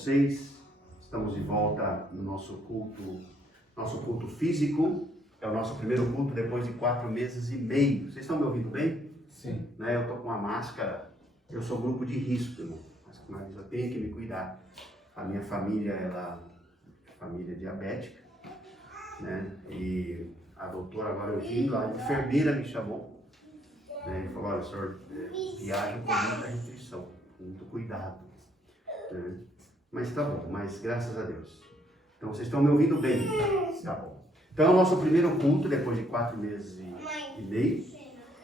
vocês. Estamos de volta no nosso culto físico. É o nosso primeiro culto depois de 4 meses e meio. Vocês estão me ouvindo bem? Sim. Né? Eu estou com uma máscara. Eu sou grupo de risco, irmão. Mas eu tenho que me cuidar. A minha família, ela é família diabética, né? E a doutora, agora eu vim lá, a enfermeira me chamou, né? E falou: olha, o senhor viaja com muita restrição, com muito cuidado, né? Mas tá bom, mas graças a Deus. Então vocês estão me ouvindo bem? Tá bom. Então é o nosso primeiro culto depois de 4 meses e meio.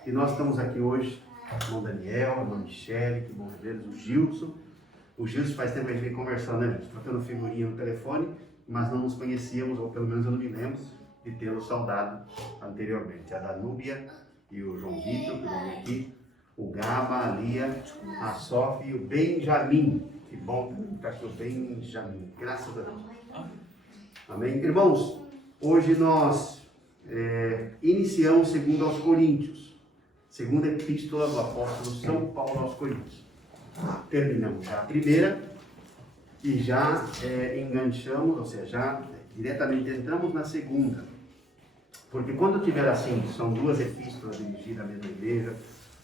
E nós estamos aqui hoje com o irmão Daniel, a irmã Michele, que bom revê-los, o Gilson. O Gilson faz tempo que a gente vem conversando, né, Gilson? Trocando figurinha no telefone, mas não nos conhecíamos, ou pelo menos eu não me lembro de tê-lo saudado anteriormente. A Danúbia e o João Vitor, que vão aqui, o Gaba, a Lia, a Sofia e o Benjamin. Que bom estar aqui o Benjamin, graças a Deus. Amém? Irmãos, hoje nós iniciamos segundo aos Coríntios, segunda epístola do apóstolo São Paulo aos Coríntios. Terminamos a primeira e já enganchamos, ou seja, já diretamente entramos na segunda. Porque quando tiver assim, são 2 epístolas dirigidas à mesma igreja,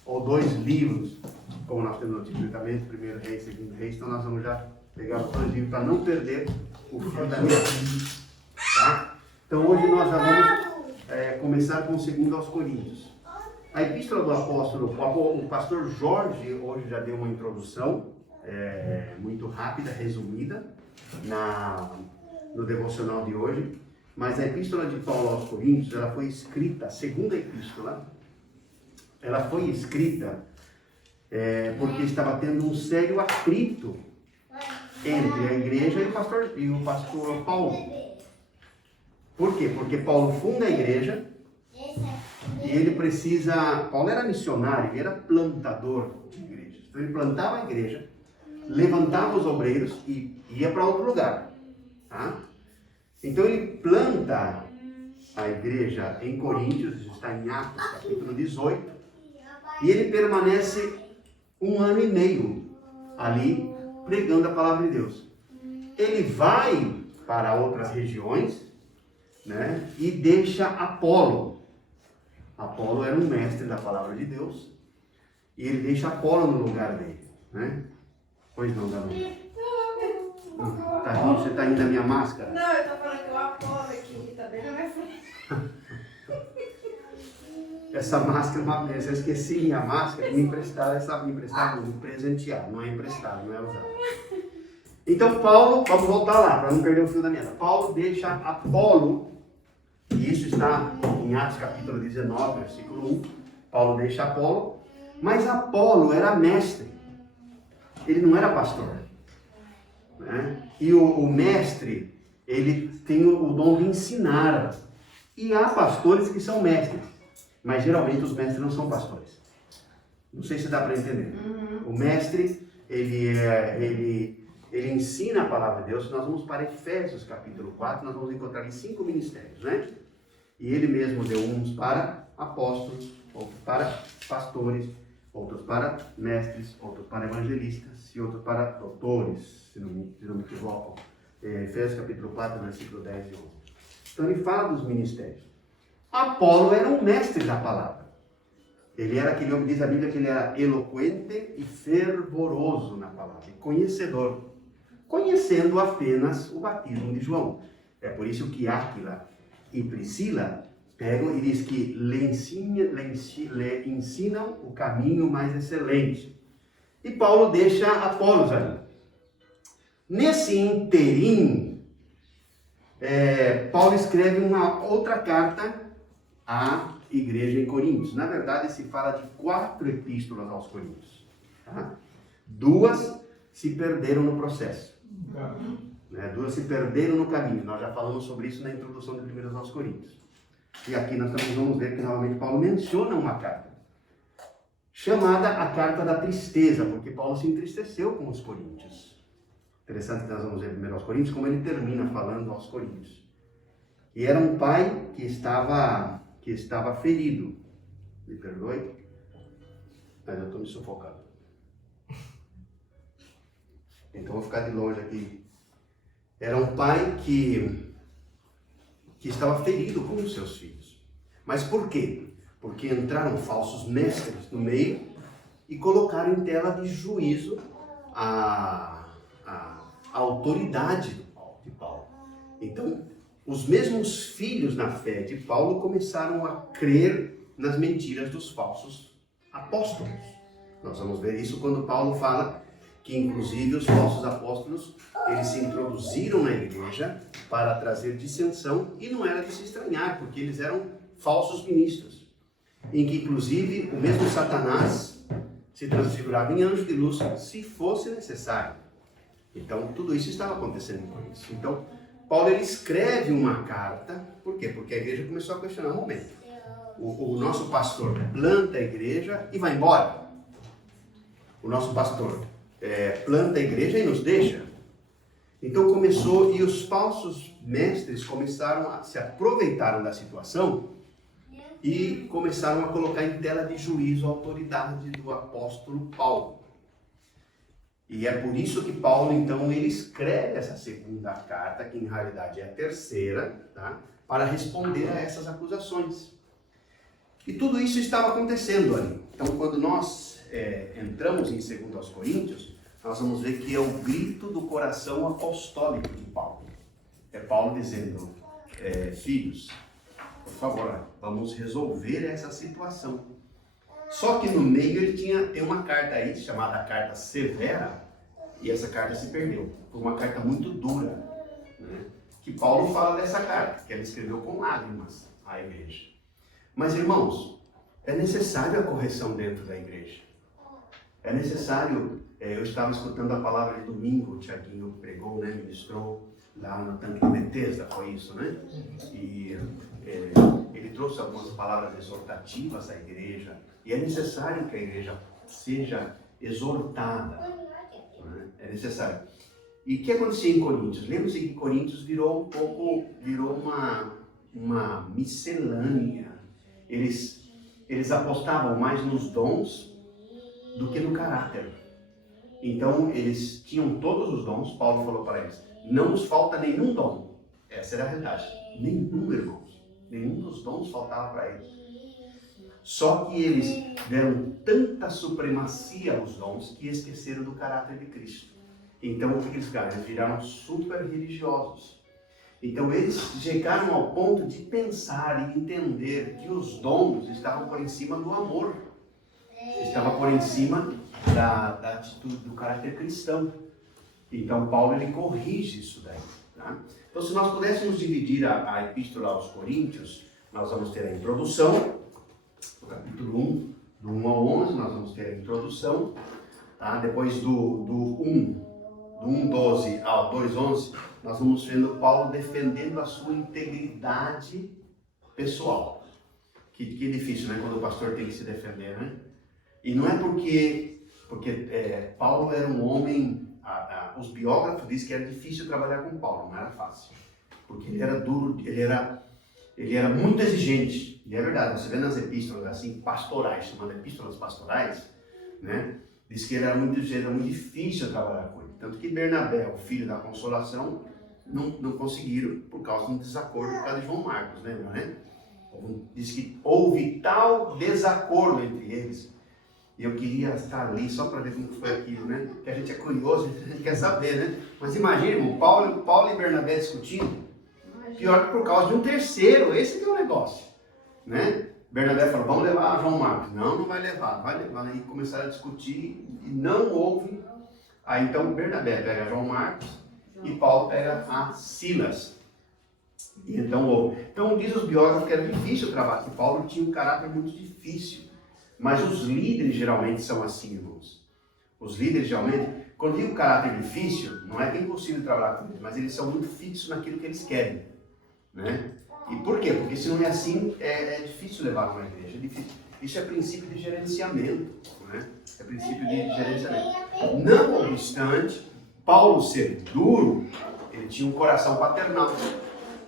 ou 2 livros, como nós temos no Antigo Testamento, 1 Reis, 2 Reis, então nós vamos já pegar os 2 livros para não perder o fio da meada. Tá? Então hoje nós já vamos começar com o segundo aos Coríntios. A epístola do apóstolo, o pastor Jorge hoje já deu uma introdução muito rápida, resumida, no devocional de hoje, mas a epístola de Paulo aos Coríntios, ela foi escrita, a segunda epístola, ela foi escrita porque estava tendo um sério atrito entre a igreja e o pastor Paulo. Por quê? Porque Paulo funda a igreja e ele Paulo era missionário, ele era plantador de igrejas. Então ele plantava a igreja, levantava os obreiros e ia para outro lugar. Tá? Então ele planta a igreja em Coríntios, isso está em Atos capítulo 18, e ele permanece 1 ano e meio ali pregando a palavra de Deus. Ele vai para outras regiões, né, e deixa Apolo. Apolo era um mestre da palavra de Deus e ele deixa Apolo no lugar dele, né? Pois não, Gabriel? Tá rindo? Você está indo da minha máscara? Não, eu tô falando que o Apolo aqui tá bem na minha frente. Essa máscara é uma vez, eu esqueci minha máscara, me emprestaram, me presentearam, não é emprestado, não é usado. Então Paulo, vamos voltar lá, para não perder o fio da meada. Paulo deixa Apolo, e isso está em Atos capítulo 19, versículo 1. Paulo deixa Apolo, mas Apolo era mestre, ele não era pastor, né? E o mestre, ele tem o dom de ensinar, e há pastores que são mestres, mas geralmente os mestres não são pastores. Não sei se dá para entender. O mestre, ele ensina a palavra de Deus. Nós vamos para Efésios capítulo 4, nós vamos encontrar ali 5 ministérios, né? E ele mesmo deu uns para apóstolos, outros para pastores, outros para mestres, outros para evangelistas e outros para doutores, se não me equivoco. Efésios capítulo 4, versículo 10 e 11. Então ele fala dos ministérios. Apolo era um mestre da palavra. Ele era aquele homem, diz a Bíblia, que ele era eloquente e fervoroso na palavra, e conhecedor, conhecendo apenas o batismo de João. É por isso que Áquila e Priscila pegam e diz que lhe ensinam o caminho mais excelente. E Paulo deixa Apolos ali. Nesse interim, Paulo escreve uma outra carta à igreja em Coríntios. Na verdade, se fala de 4 epístolas aos Coríntios. Tá? 2 se perderam no processo. 2 se perderam no caminho. Nós já falamos sobre isso na introdução de 1 aos Coríntios. E aqui nós também vamos ver que novamente Paulo menciona uma carta, chamada a carta da tristeza, porque Paulo se entristeceu com os Coríntios. Interessante que nós vamos ver 1 aos Coríntios, como ele termina falando aos Coríntios. E era um pai que estava ferido. Me perdoe, mas eu estou me sufocando. Então vou ficar de longe aqui era um pai que estava ferido com os seus filhos. Mas por quê? Porque entraram falsos mestres no meio e colocaram em tela de juízo a autoridade de Paulo. Então, os mesmos filhos na fé de Paulo começaram a crer nas mentiras dos falsos apóstolos. Nós vamos ver isso quando Paulo fala que, inclusive, os falsos apóstolos, eles se introduziram na igreja para trazer dissensão, e não era de se estranhar, porque eles eram falsos ministros, em que, inclusive, o mesmo Satanás se transfigurava em anjo de luz, se fosse necessário. Então, tudo isso estava acontecendo com isso. Então, Paulo ele escreve uma carta, por quê? Porque a igreja começou a questionar um momento. O nosso pastor planta a igreja e vai embora. O nosso pastor planta a igreja e nos deixa. Então começou, e os falsos mestres se aproveitaram da situação e começaram a colocar em tela de juízo a autoridade do apóstolo Paulo. E é por isso que Paulo, então, ele escreve essa segunda carta, que em realidade é a terceira, tá? Para responder a essas acusações. E tudo isso estava acontecendo ali. Então, quando nós entramos em 2 Coríntios, nós vamos ver que é o grito do coração apostólico de Paulo. É Paulo dizendo, filhos, por favor, vamos resolver essa situação. Só que no meio ele tem uma carta aí, chamada Carta Severa, e essa carta se perdeu. Foi uma carta muito dura, né? Que Paulo fala dessa carta, que ele escreveu com lágrimas à igreja. Mas, irmãos, é necessário a correção dentro da igreja. É necessário, eu estava escutando a palavra de domingo, o Tiaguinho pregou, né, ministrou lá no tanque de Betesda, foi isso, né? E ele trouxe algumas palavras exortativas à igreja, e é necessário que a igreja seja exortada, né? É necessário. E o que acontecia em Coríntios? Lembra-se que Coríntios virou uma miscelânea. Eles apostavam mais nos dons do que no caráter. Então, eles tinham todos os dons. Paulo falou para eles, não nos falta nenhum dom. Essa era a realidade. Nenhum, irmãos. Nenhum dos dons faltava para eles. Só que eles deram tanta supremacia aos dons que esqueceram do caráter de Cristo. Então, o que eles fizeram? Eles viraram super religiosos. Então, eles chegaram ao ponto de pensar e entender que os dons estavam por em cima do amor. Estava por em cima da atitude do caráter cristão. Então Paulo ele corrige isso daí, tá? Então, se nós pudéssemos dividir a epístola aos Coríntios, nós vamos ter a introdução, no capítulo 1, do 1 ao 11, nós vamos ter a introdução, tá? Depois do 1:12 ao 2:11, nós vamos vendo Paulo defendendo a sua integridade pessoal. Que difícil, né? Quando o pastor tem que se defender, né? E não é porque Paulo era um homem, os biógrafos dizem que era difícil trabalhar com Paulo, não era fácil. Porque ele era duro, ele era muito exigente. E é verdade, você vê nas epístolas assim, pastorais, chamando epístolas pastorais, né? Diz que ele era muito exigente, era muito difícil trabalhar com ele. Tanto que Bernabé, o filho da consolação, não conseguiram por causa de um desacordo por causa de João Marcos, lembra, né? Diz que houve tal desacordo entre eles. E eu queria estar ali só para ver como foi aquilo, né? Que a gente é curioso, a gente quer saber, né? Mas imagina, irmão, Paulo e Bernabé discutindo. Pior que por causa de um terceiro, esse que é o negócio, né? Bernabé falou, vamos levar João Marcos. Não vai levar. Aí começaram a discutir e não houve. Aí então Bernabé pega João Marcos e Paulo pega a Silas. E então houve. Então diz os biógrafos que era difícil o trabalho, que Paulo tinha um caráter muito difícil. Mas os líderes geralmente são assim, irmãos. Os líderes geralmente, quando digo caráter difícil, não é que é impossível trabalhar com eles, mas eles são muito fixos naquilo que eles querem, né? E por quê? Porque se não é assim, é difícil levar uma igreja. É difícil. Isso é princípio de gerenciamento, né? É princípio de gerenciamento. Não obstante, Paulo ser duro, ele tinha um coração paternal.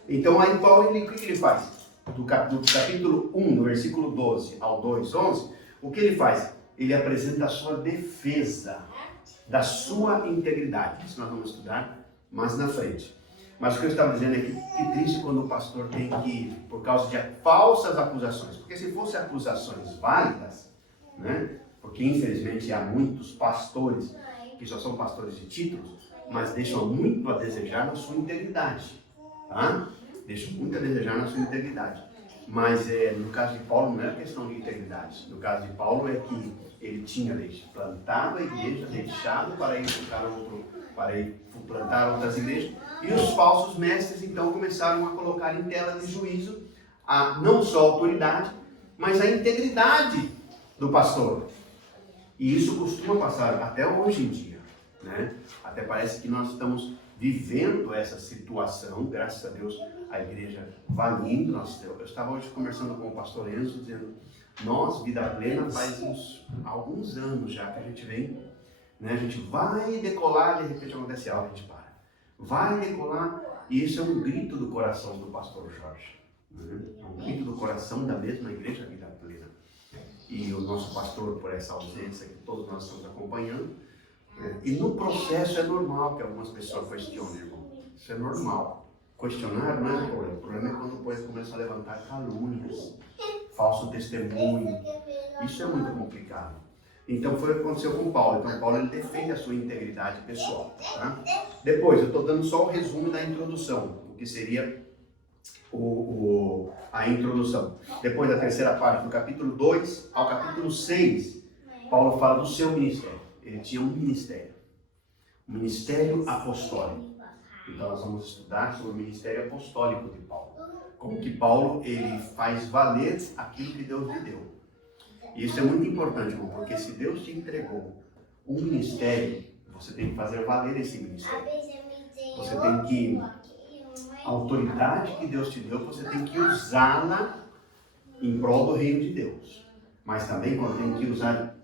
Então aí Paulo, o que ele faz? Do capítulo 1, no versículo 12 ao 2:11, o que ele faz? Ele apresenta a sua defesa da sua integridade. Isso nós vamos estudar mais na frente. Mas o que eu estava dizendo é que triste quando o pastor tem que, por causa de falsas acusações, porque se fossem acusações válidas, né? Porque infelizmente há muitos pastores que só são pastores de títulos, mas deixam muito a desejar na sua integridade, tá? Deixam muito a desejar na sua integridade. Mas no caso de Paulo não era questão de integridade. No caso de Paulo é que ele tinha plantado a igreja, deixado para ir plantar outras igrejas, e os falsos mestres então começaram a colocar em tela de juízo não só a autoridade, mas a integridade do pastor. E isso costuma passar até hoje em dia, né? Até parece que nós estamos vivendo essa situação, graças a Deus a igreja vai indo. Eu estava hoje conversando com o pastor Enzo, dizendo, nós, Vida Plena, faz alguns anos já que a gente vem, né? A gente vai decolar, de repente acontece algo, a gente para. Vai decolar, e isso é um grito do coração do pastor Jorge, né? É um grito do coração da mesma igreja Vida Plena. E o nosso pastor, por essa ausência que todos nós estamos acompanhando, né? E no processo é normal que algumas pessoas questionem, irmão. Isso é normal. Questionar não é o problema. O problema é quando depois começam a levantar calúnias, falso testemunho. Isso é muito complicado. Então foi o que aconteceu com Paulo. Então Paulo ele defende a sua integridade pessoal. Tá? Depois, eu estou dando só o resumo da introdução, o que seria a introdução. Depois da terceira parte, do capítulo 2 ao capítulo 6, Paulo fala do seu ministério. Ele tinha um ministério apostólico. Então nós vamos estudar sobre o ministério apostólico de Paulo. Como que Paulo ele faz valer aquilo que Deus lhe deu. E isso é muito importante, irmão, porque se Deus te entregou um ministério, você tem que fazer valer esse ministério. Você tem que, a autoridade que Deus te deu, você tem que usá-la em prol do reino de Deus. Mas também quando tem que usar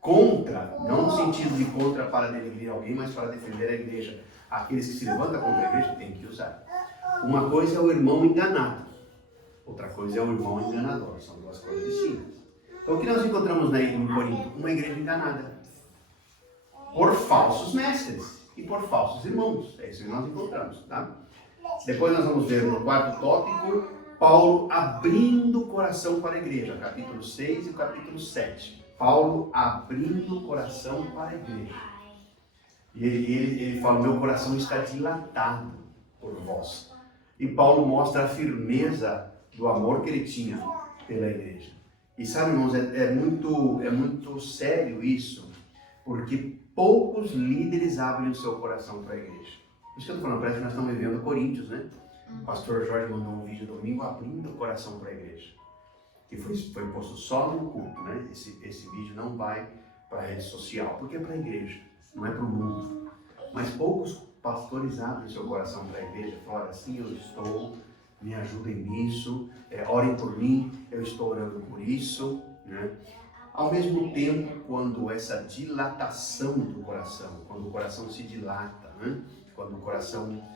contra, não no sentido de contra para denegrir alguém, mas para defender a igreja. Aqueles que se levantam contra a igreja tem que usar. Uma coisa é o irmão enganado, outra coisa é o irmão enganador. São duas coisas distintas. Então o que nós encontramos em Corinto? Uma igreja enganada por falsos mestres e por falsos irmãos. É isso que nós encontramos, tá? Depois nós vamos ver no quarto tópico, Paulo abrindo o coração para a igreja, capítulo 6 e o capítulo 7. Paulo abrindo o coração para a igreja. E ele fala, meu coração está dilatado por vós. E Paulo mostra a firmeza do amor que ele tinha pela igreja. E sabe, irmãos, é muito sério isso, porque poucos líderes abrem o seu coração para a igreja. Por isso que eu estou falando, parece que nós estamos vivendo Coríntios, né? O pastor Jorge mandou um vídeo domingo abrindo o coração para a igreja. Que foi posto só no culto, né? Esse vídeo não vai para a rede social, porque é para a igreja, não é para o mundo. Mas poucos pastores abrem seu coração para a igreja, falam, olha, assim eu estou, me ajudem nisso, orem por mim, eu estou orando por isso, né? Ao mesmo tempo, quando essa dilatação do coração, quando o coração se dilata, né? Quando o coração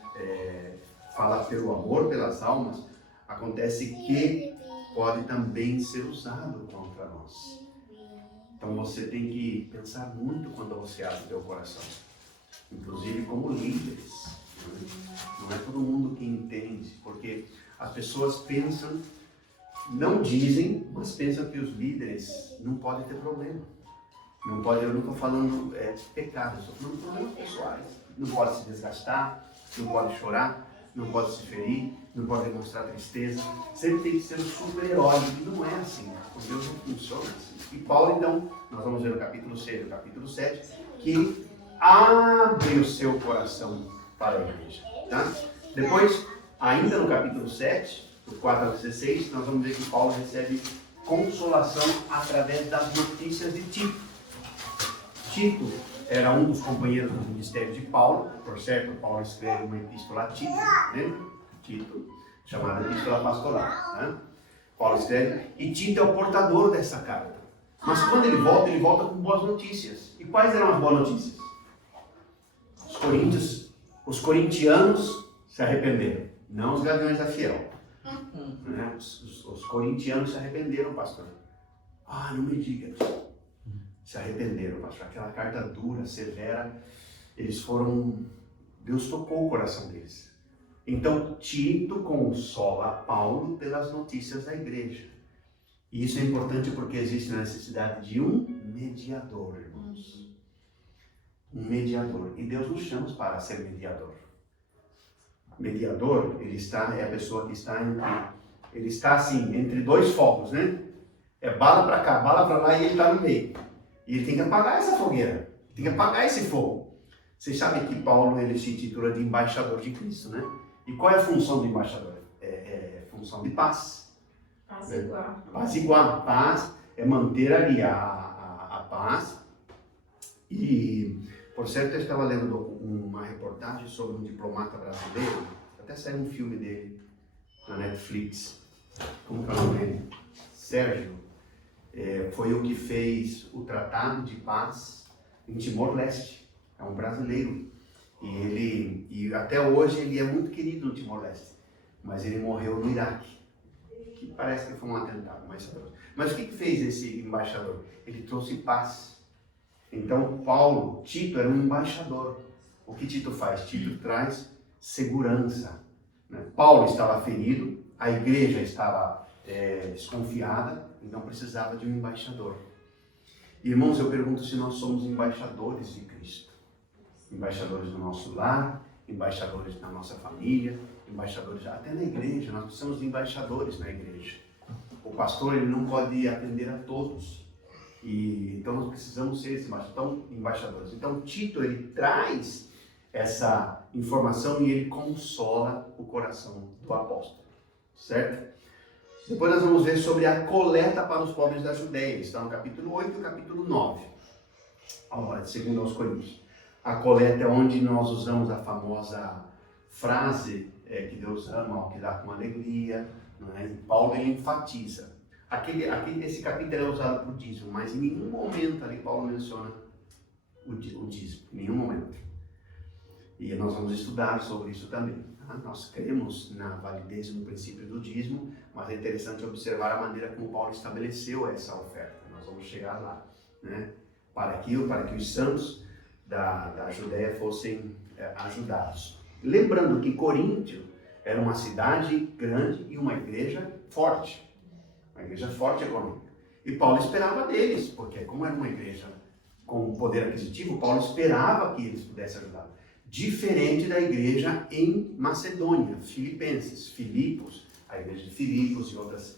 fala pelo amor pelas almas, acontece que pode também ser usado contra nós. Então você tem que pensar muito quando você abre o teu coração, inclusive como líderes. Não é todo mundo que entende, porque as pessoas pensam, não dizem, mas pensam que os líderes não podem ter problema. Não pode, eu não estou falando pecado, estou falando problemas pessoais. Não pode se desgastar, não pode chorar, não pode se ferir, não pode demonstrar tristeza. Sempre tem que ser um super-herói, e não é assim. Com Deus não funciona assim. E Paulo, então, nós vamos ver no capítulo 6 e no capítulo 7, que ele abre o seu coração para a igreja. Tá? Depois, ainda no capítulo 7, do 4 ao 16, nós vamos ver que Paulo recebe consolação através das notícias de Tito. Tito era um dos companheiros do ministério de Paulo, por certo, Paulo escreve uma epístola a Tito, né? Tito, chamada epístola pastoral. Né? Paulo escreve, e Tito é o portador dessa carta. Mas quando ele volta com boas notícias. E quais eram as boas notícias? Os corintianos se arrependeram, não os gaviões da fiel. Né? Os corintianos se arrependeram, pastor. Ah, não me diga. Se arrependeram, pastor. Aquela carta dura, severa, eles foram... Deus tocou o coração deles. Então, Tito consola Paulo pelas notícias da igreja. E isso é importante porque existe a necessidade de um mediador, irmãos. Um mediador. E Deus nos chama para ser mediador. Mediador, é a pessoa que está entre dois fogos, né? É bala para cá, bala para lá e ele está no meio. E ele tem que apagar essa fogueira, tem que apagar esse fogo. Vocês sabem que Paulo ele se intitula de embaixador de Cristo, né? E qual é a função do embaixador? É função de paz. Apaziguar. Apaziguar. Paz é manter ali a paz. E, por certo, eu estava lendo uma reportagem sobre um diplomata brasileiro, até saiu um filme dele na Netflix. Como que é o nome dele? Sérgio. Foi o que fez o Tratado de Paz em Timor-Leste. É um brasileiro. E até hoje ele é muito querido no Timor-Leste. Mas ele morreu no Iraque. Que parece que foi um atentado, mas o que fez esse embaixador? Ele trouxe paz. Então Tito era um embaixador. O que Tito faz? Tito traz segurança. Né? Paulo estava ferido, a igreja estava desconfiada, então precisava de um embaixador. Irmãos, eu pergunto se nós somos embaixadores de Cristo. Embaixadores do nosso lar, embaixadores da nossa família, embaixadores até na igreja. Nós precisamos de embaixadores na igreja. O pastor ele não pode atender a todos. Então nós precisamos ser esses embaixadores. Então Tito ele traz essa informação e ele consola o coração do apóstolo. Certo? Depois nós vamos ver sobre a coleta para os pobres da Judéia. Está no capítulo 8 e no capítulo 9. Segundo aos Coríntios. A coleta é onde nós usamos a famosa frase que Deus ama ao que dá com alegria. Não é? E Paulo ele enfatiza. Esse capítulo é usado para o dízimo, mas em nenhum momento ali Paulo menciona o dízimo. Em nenhum momento. E nós vamos estudar sobre isso também. Tá? Nós cremos na validez e no princípio do dízimo, mas é interessante observar a maneira como Paulo estabeleceu essa oferta. Nós vamos chegar lá. Né? Para que os santos da Judéia fossem ajudados. Lembrando que Coríntio era uma cidade grande e uma igreja forte. Uma igreja forte econômica. E Paulo esperava deles, porque como era uma igreja com poder aquisitivo, Paulo esperava que eles pudessem ajudar. Diferente da igreja em Macedônia, Filipenses, Filipos, a igreja de Filipos e outras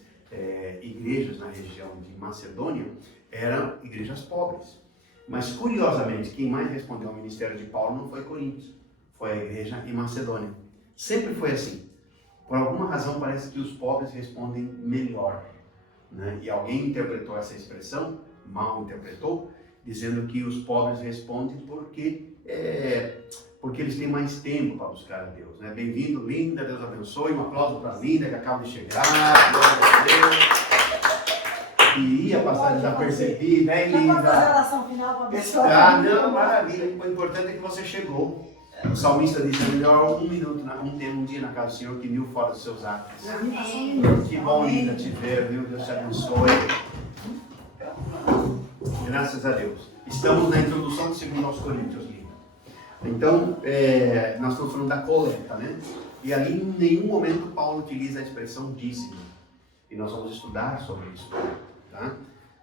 igrejas na região de Macedônia eram igrejas pobres. Mas, curiosamente, quem mais respondeu ao ministério de Paulo não foi Corinto, foi a igreja em Macedônia. Sempre foi assim. Por alguma razão, parece que os pobres respondem melhor. Né? E alguém interpretou essa expressão, mal interpretou, dizendo que os pobres respondem porque eles têm mais tempo para buscar a Deus. Né? Bem-vindo, Linda, Deus abençoe. Um aplauso para a Linda, que acaba de chegar. Glória a Deus. E ia passar desapercebido, né, Linda? Vamos fazer a oração final para a pessoa. Não, maravilha. O importante é que você chegou. O salmista disse, melhor um dia na casa do Senhor que 1000 fora dos seus atos. Que bom, Linda, te ver, viu? Deus te abençoe. Graças a Deus. Estamos na introdução do 2 aos Coríntios, Linda. Então, nós estamos falando da coleta, né? E ali em nenhum momento Paulo utiliza a expressão dízimo. E nós vamos estudar sobre isso. Tá?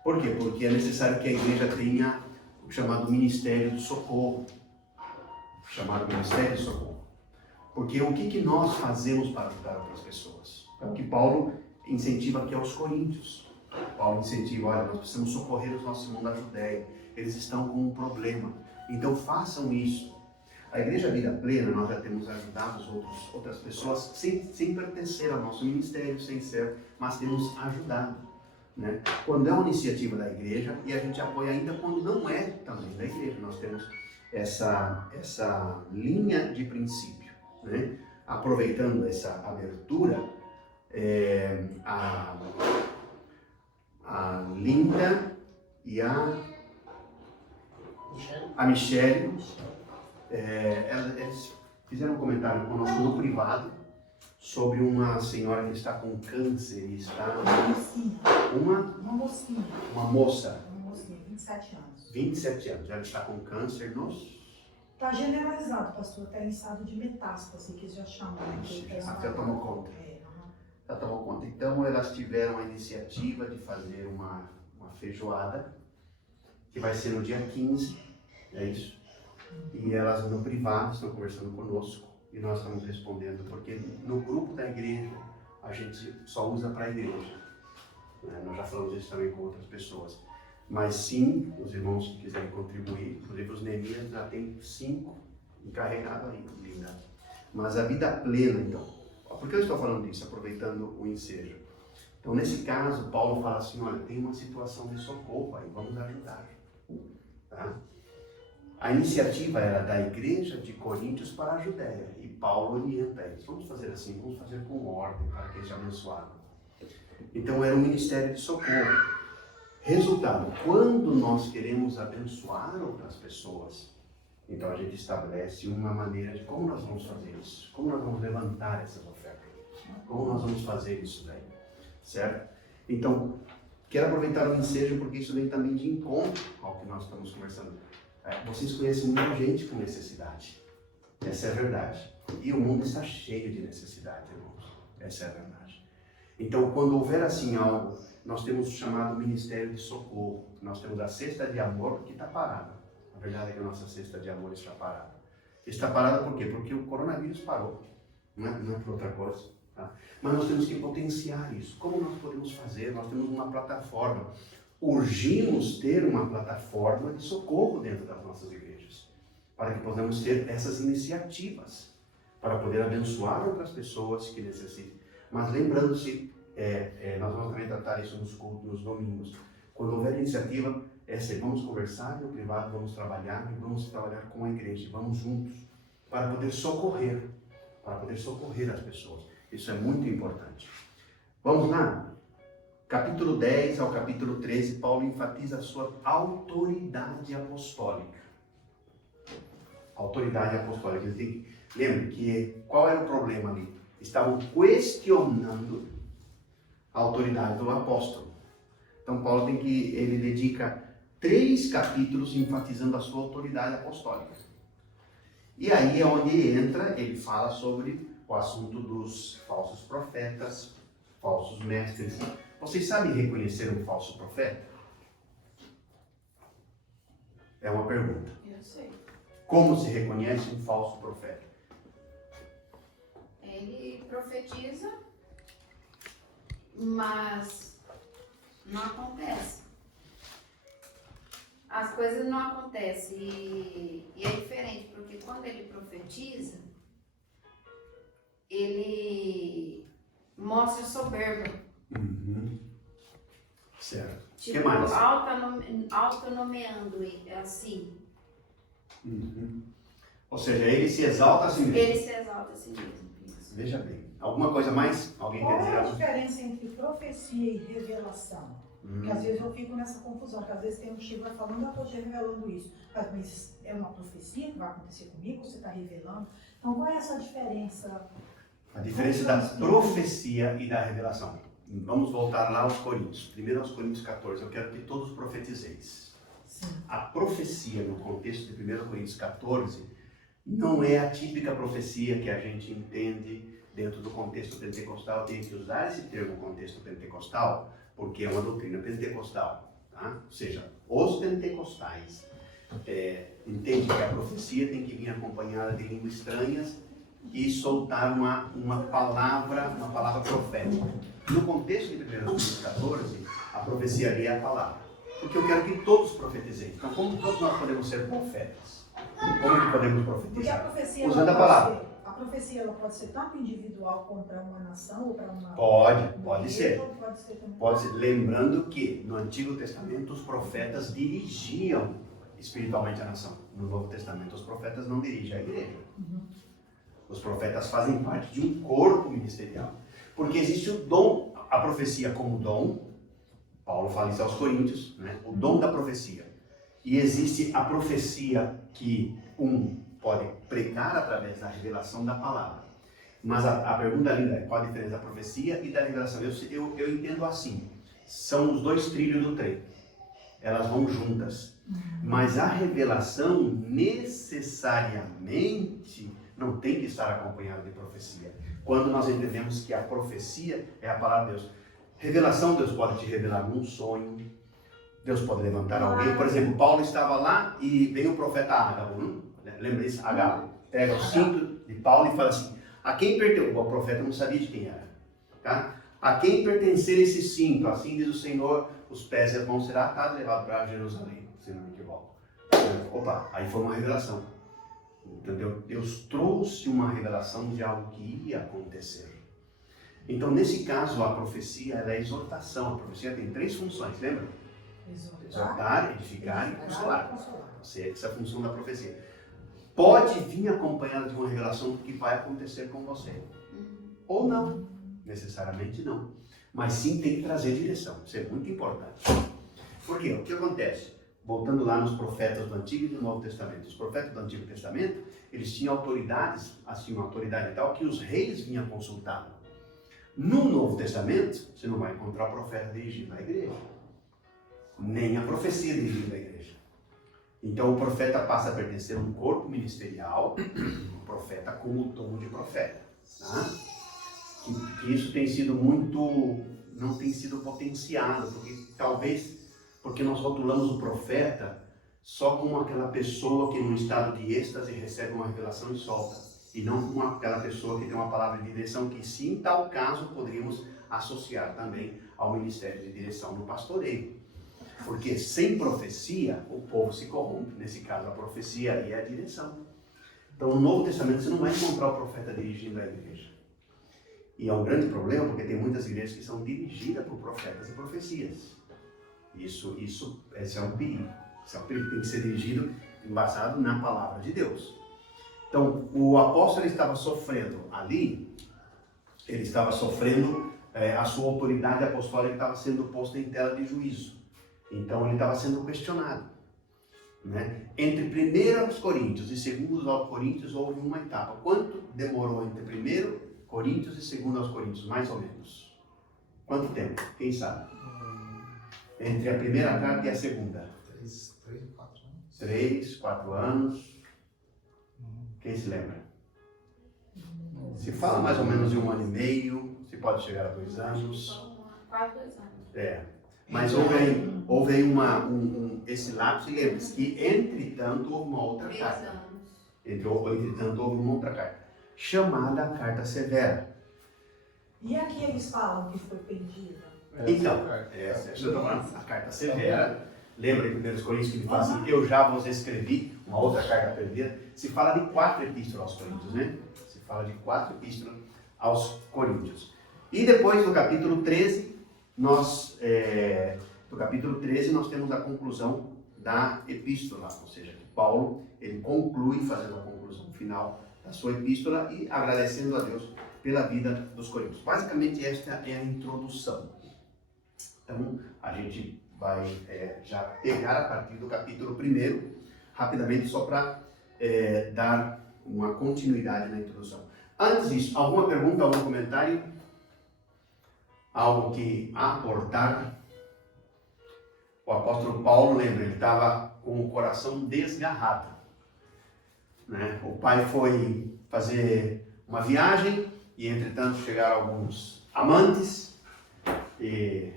Por quê? Porque é necessário que a igreja tenha o chamado Ministério do Socorro. Porque o que nós fazemos para ajudar outras pessoas? É o que Paulo incentiva aqui aos Coríntios. Paulo incentiva, olha, nós precisamos socorrer os nossos irmãos da Judéia. Eles estão com um problema. Então façam isso. A Igreja Vida Plena, nós já temos ajudado outras pessoas sem pertencer ao nosso ministério, mas temos ajudado. Né? Quando é uma iniciativa da igreja, e a gente apoia ainda quando não é também da igreja. Nós temos essa linha de princípio. Né? Aproveitando essa abertura, a Linda e a Michele, eles fizeram um comentário conosco no privado sobre uma senhora que está com câncer e está... Uma moça. 27 anos. 27 anos. Ela está com câncer nos Está generalizado, pastor, está em estado de metástase, que eles já chamam. Né? Já tomou conta. Já tomou conta. Então elas tiveram a iniciativa de fazer uma feijoada, que vai ser no dia 15, é isso? E elas no privado estão conversando conosco e nós estamos respondendo, porque no grupo da igreja a gente só usa para a igreja. Né? Nós já falamos isso também com outras pessoas. Mas sim, os irmãos que quiserem contribuir, inclusive os Neemias já tem 5 encarregados aí, linda. Mas a vida plena, então. Por que eu estou falando disso? Aproveitando o ensejo. Então, nesse caso, Paulo fala assim, olha, tem uma situação de socorro aí, vamos ajudar. Tá? A iniciativa era da igreja de Coríntios para a Judéia. E Paulo orienta eles. Vamos fazer assim, vamos fazer com ordem, para que eles se abençoaram. Então, era um ministério de socorro. Resultado, quando nós queremos abençoar outras pessoas, então a gente estabelece uma maneira de como nós vamos fazer isso, como nós vamos levantar essas ofertas, como nós vamos fazer isso daí, certo? Então, quero aproveitar o ensejo porque isso vem também de encontro ao que nós estamos conversando. Vocês conhecem muita gente com necessidade, essa é a verdade. E o mundo está cheio de necessidade, irmãos, essa é a verdade. Então, quando houver assim algo, nós temos o chamado Ministério de Socorro. Nós temos a cesta de amor que está parada. A verdade é que a nossa cesta de amor está parada. Está parada por quê? Porque o coronavírus parou. Não é por outra coisa. Tá? Mas nós temos que potenciar isso. Como nós podemos fazer? Nós temos uma plataforma. Urgimos ter uma plataforma de socorro dentro das nossas igrejas. Para que possamos ter essas iniciativas. Para poder abençoar outras pessoas que necessitem. Mas lembrando-se, nós vamos também tratar isso nos cultos, nos domingos. Quando houver iniciativa, vamos conversar no privado, vamos trabalhar e vamos trabalhar com a igreja, vamos juntos, para poder socorrer as pessoas. Isso é muito importante. Vamos lá? Capítulo 10 ao capítulo 13, Paulo enfatiza a sua autoridade apostólica. Autoridade apostólica. Lembre que qual era o problema ali? Estavam questionando a autoridade do apóstolo. Então Paulo ele dedica 3 capítulos enfatizando a sua autoridade apostólica. E aí é onde ele fala sobre o assunto dos falsos profetas, falsos mestres. Vocês sabem reconhecer um falso profeta? É uma pergunta. Eu sei. Como se reconhece um falso profeta? Ele profetiza, mas não acontece. As coisas não acontecem e é diferente, porque quando ele profetiza, ele mostra soberba. Uhum. Certo. Tipo, que mais? autonomeando assim. Uhum. Ou seja, ele se exalta a si mesmo. Ele se exalta a si mesmo. Isso. Veja bem. Alguma coisa mais? Alguém Qual quer dizer é a algo? diferença entre profecia e revelação? Porque às vezes eu fico nessa confusão, que às vezes tem um que vai falando, eu estou te revelando isso. Mas é uma profecia que vai acontecer comigo, você está revelando. Então qual é essa diferença? A diferença da profecia e da revelação. Vamos voltar lá aos Coríntios. 1 aos Coríntios 14. Eu quero que todos profetizeis. Sim. A profecia no contexto de 1 Coríntios 14 não é a típica profecia que a gente entende dentro do contexto pentecostal. Eu tenho que usar esse termo contexto pentecostal porque é uma doutrina pentecostal. Tá? Ou seja, os pentecostais entendem que a profecia tem que vir acompanhada de línguas estranhas e soltar uma palavra profética. No contexto de 1 Coríntios 14, a profecia ali é a palavra. Porque eu quero que todos profetizem. Então, como todos nós podemos ser profetas? Como podemos profetizar? Porque a profecia, usando a palavra. A profecia ela pode ser tanto individual como para uma nação ou para uma... Pode ser. Pode ser também. Pode ser. Lembrando que no Antigo Testamento os profetas dirigiam espiritualmente a nação. No Novo Testamento os profetas não dirigem a igreja. Uhum. Os profetas fazem parte de um corpo ministerial. Porque existe o dom, a profecia como dom. Paulo fala isso aos Coríntios, né? O dom da profecia. E existe a profecia que pode pregar através da revelação da palavra. Mas a pergunta linda é qual a diferença da profecia e da revelação? Eu entendo assim, são os dois trilhos do trem. elas vão juntas. Mas a revelação necessariamente não tem que estar acompanhada de profecia. Quando nós entendemos que a profecia é a palavra de Deus. Revelação, Deus pode te revelar num sonho. Deus pode levantar alguém. Por exemplo, Paulo estava lá e veio o profeta Ágabo. Lembra isso? Ágabo. Pega o cinto de Paulo e fala assim, a quem pertence? O profeta não sabia de quem era. Tá? A quem pertencer esse cinto? Assim diz o Senhor, os pés e as mãos serão atados e levados para Jerusalém. Se não me equivoco. Opa, aí foi uma revelação. Entendeu? Deus trouxe uma revelação de algo que ia acontecer. Então, nesse caso, a profecia ela é exortação. A profecia tem 3 funções, lembra? Exortar, edificar e consolar. Essa é a função da profecia. Pode vir acompanhada de uma revelação do que vai acontecer com você. Ou não. Necessariamente não. Mas sim tem que trazer direção. Isso é muito importante. Por quê? O que acontece? Voltando lá nos profetas do Antigo e do Novo Testamento. Os profetas do Antigo Testamento, eles tinham autoridades, assim, uma autoridade tal, que os reis vinham consultá-lo. No Novo Testamento, você não vai encontrar o profeta dirigindo a igreja. Nem a profecia dirigida à igreja. Então o profeta passa a pertencer a um corpo ministerial, o profeta com o dom de profeta. Tá? Que isso tem sido não tem sido potenciado, porque nós rotulamos o profeta só como aquela pessoa que num estado de êxtase recebe uma revelação e solta, e não como aquela pessoa que tem uma palavra de direção, que sim, em tal caso poderíamos associar também ao ministério de direção no pastoreio. Porque sem profecia, o povo se corrompe. Nesse caso, a profecia aí é a direção. Então, no Novo Testamento, você não vai encontrar o profeta dirigindo a igreja. E é um grande problema, porque tem muitas igrejas que são dirigidas por profetas e profecias. Esse é um perigo. Esse é um perigo que tem que ser dirigido, embasado na palavra de Deus. Então, o apóstolo estava sofrendo ali, ele estava sofrendo, a sua autoridade apostólica estava sendo posta em tela de juízo. Então ele estava sendo questionado. Né? Entre 1 Coríntios e 2 Coríntios houve uma etapa. Quanto demorou entre 1 Coríntios e 2 Coríntios, mais ou menos? Quanto tempo? Quem sabe? Entre a primeira carta e a segunda? 3 ou 4 anos. 3, 4 anos. Quem se lembra? Se fala mais ou menos de 1 ano e meio, se pode chegar a 2 anos. Quase 2 anos. Mas houve aí esse lapso, e lembre-se que, entretanto, houve uma outra 3 carta. anos. Entretanto, houve uma outra carta, chamada Carta Severa. E aqui eles falam que foi perdida? Então, a Carta Severa, lembra em 1 Coríntios que ele fala assim, eu já vos escrevi, uma outra carta perdida. Se fala de 4 epístolas aos Coríntios, né? Se fala de 4 epístolas aos Coríntios. E depois, no capítulo 13, nós temos a conclusão da epístola, ou seja, que Paulo ele conclui fazendo a conclusão final da sua epístola e agradecendo a Deus pela vida dos coríntios. Basicamente esta é a introdução. Então a gente vai já pegar a partir do capítulo 1, rapidamente, só para dar uma continuidade na introdução. Antes disso, alguma pergunta, algum comentário? Algo que aportar? O apóstolo Paulo, lembra, ele estava com o coração desgarrado. Né? O pai foi fazer uma viagem e, entretanto, chegaram alguns amantes que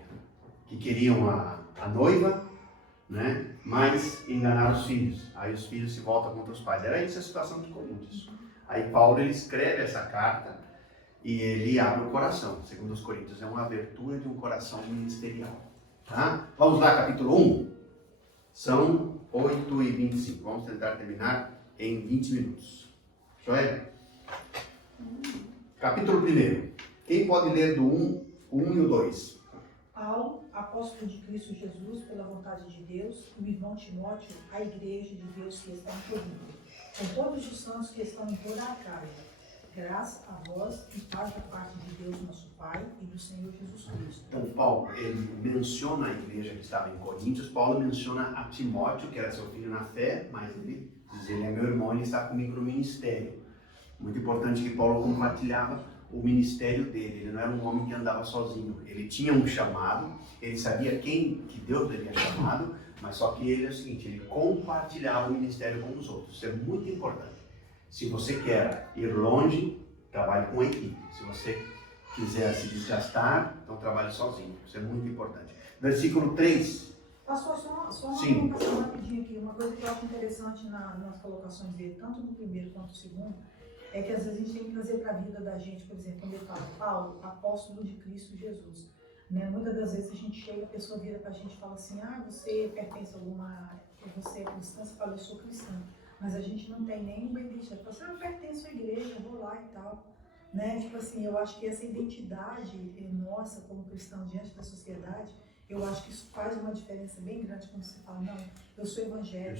queriam a noiva, né? Mas enganaram os filhos. Aí os filhos se voltam contra os pais. Era isso a situação dos Coríntios. Aí Paulo ele escreve essa carta e ele abre o coração. Segundo os Coríntios, é uma abertura de um coração ministerial. Tá? Vamos lá, capítulo 1. São 8h25. Vamos tentar terminar em 20 minutos. Joia? Capítulo 1. Quem pode ler do 1 e o 2? Paulo, apóstolo de Cristo Jesus, pela vontade de Deus, e o irmão Timóteo, a igreja de Deus que está em Corinto, com todos os santos que estão em toda a Acaia. Graça a vós e paz da parte de Deus nosso Pai e do Senhor Jesus Cristo. Então, Paulo, ele menciona a igreja que estava em Coríntios. Paulo menciona a Timóteo, que era seu filho na fé, mas ele diz, ele é meu irmão, ele está comigo no ministério. Muito importante que Paulo compartilhava o ministério dele. Ele não era um homem que andava sozinho. Ele tinha um chamado, ele sabia quem que Deus havia chamado, mas só que ele é o seguinte, ele compartilhava o ministério com os outros. Isso é muito importante. Se você quer ir longe, trabalhe com a equipe. Se você quiser se desgastar, então trabalhe sozinho. Isso é muito importante. Versículo 3. Pastor, só uma Sim. colocação rapidinho aqui. Uma coisa que eu acho interessante nas colocações dele, tanto no primeiro quanto no segundo, é que às vezes a gente tem que trazer para a vida da gente, por exemplo, quando ele fala, Paulo, apóstolo de Cristo Jesus. Né? Muitas das vezes a gente chega, a pessoa vira para a gente e fala assim, você pertence a alguma, você é cristã, você fala, eu sou cristã. Mas a gente não tem nenhum benefício. Ela fala assim, eu pertenço à igreja, eu vou lá e tal. Né? Tipo assim, eu acho que essa identidade nossa como cristão diante da sociedade, eu acho que isso faz uma diferença bem grande quando você fala, não, eu sou evangélica,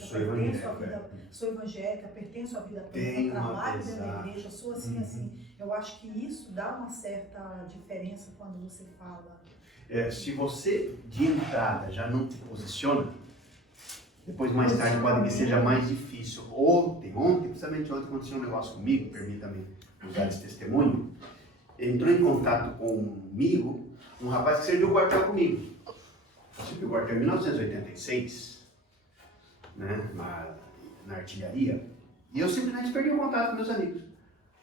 sou evangélica, pertenço à vida plena, trabalho dentro da igreja, sou assim, assim. Eu acho que isso dá uma certa diferença quando você fala. Se você de entrada já não te posiciona, depois mais tarde pode que seja mais difícil. Ontem, principalmente ontem, aconteceu um negócio comigo, permita-me usar esse testemunho. Ele entrou em contato comigo, um rapaz que serviu o quartel comigo. Serviu o quartel em 1986, né, na artilharia, e eu simplesmente perdi o contato com meus amigos.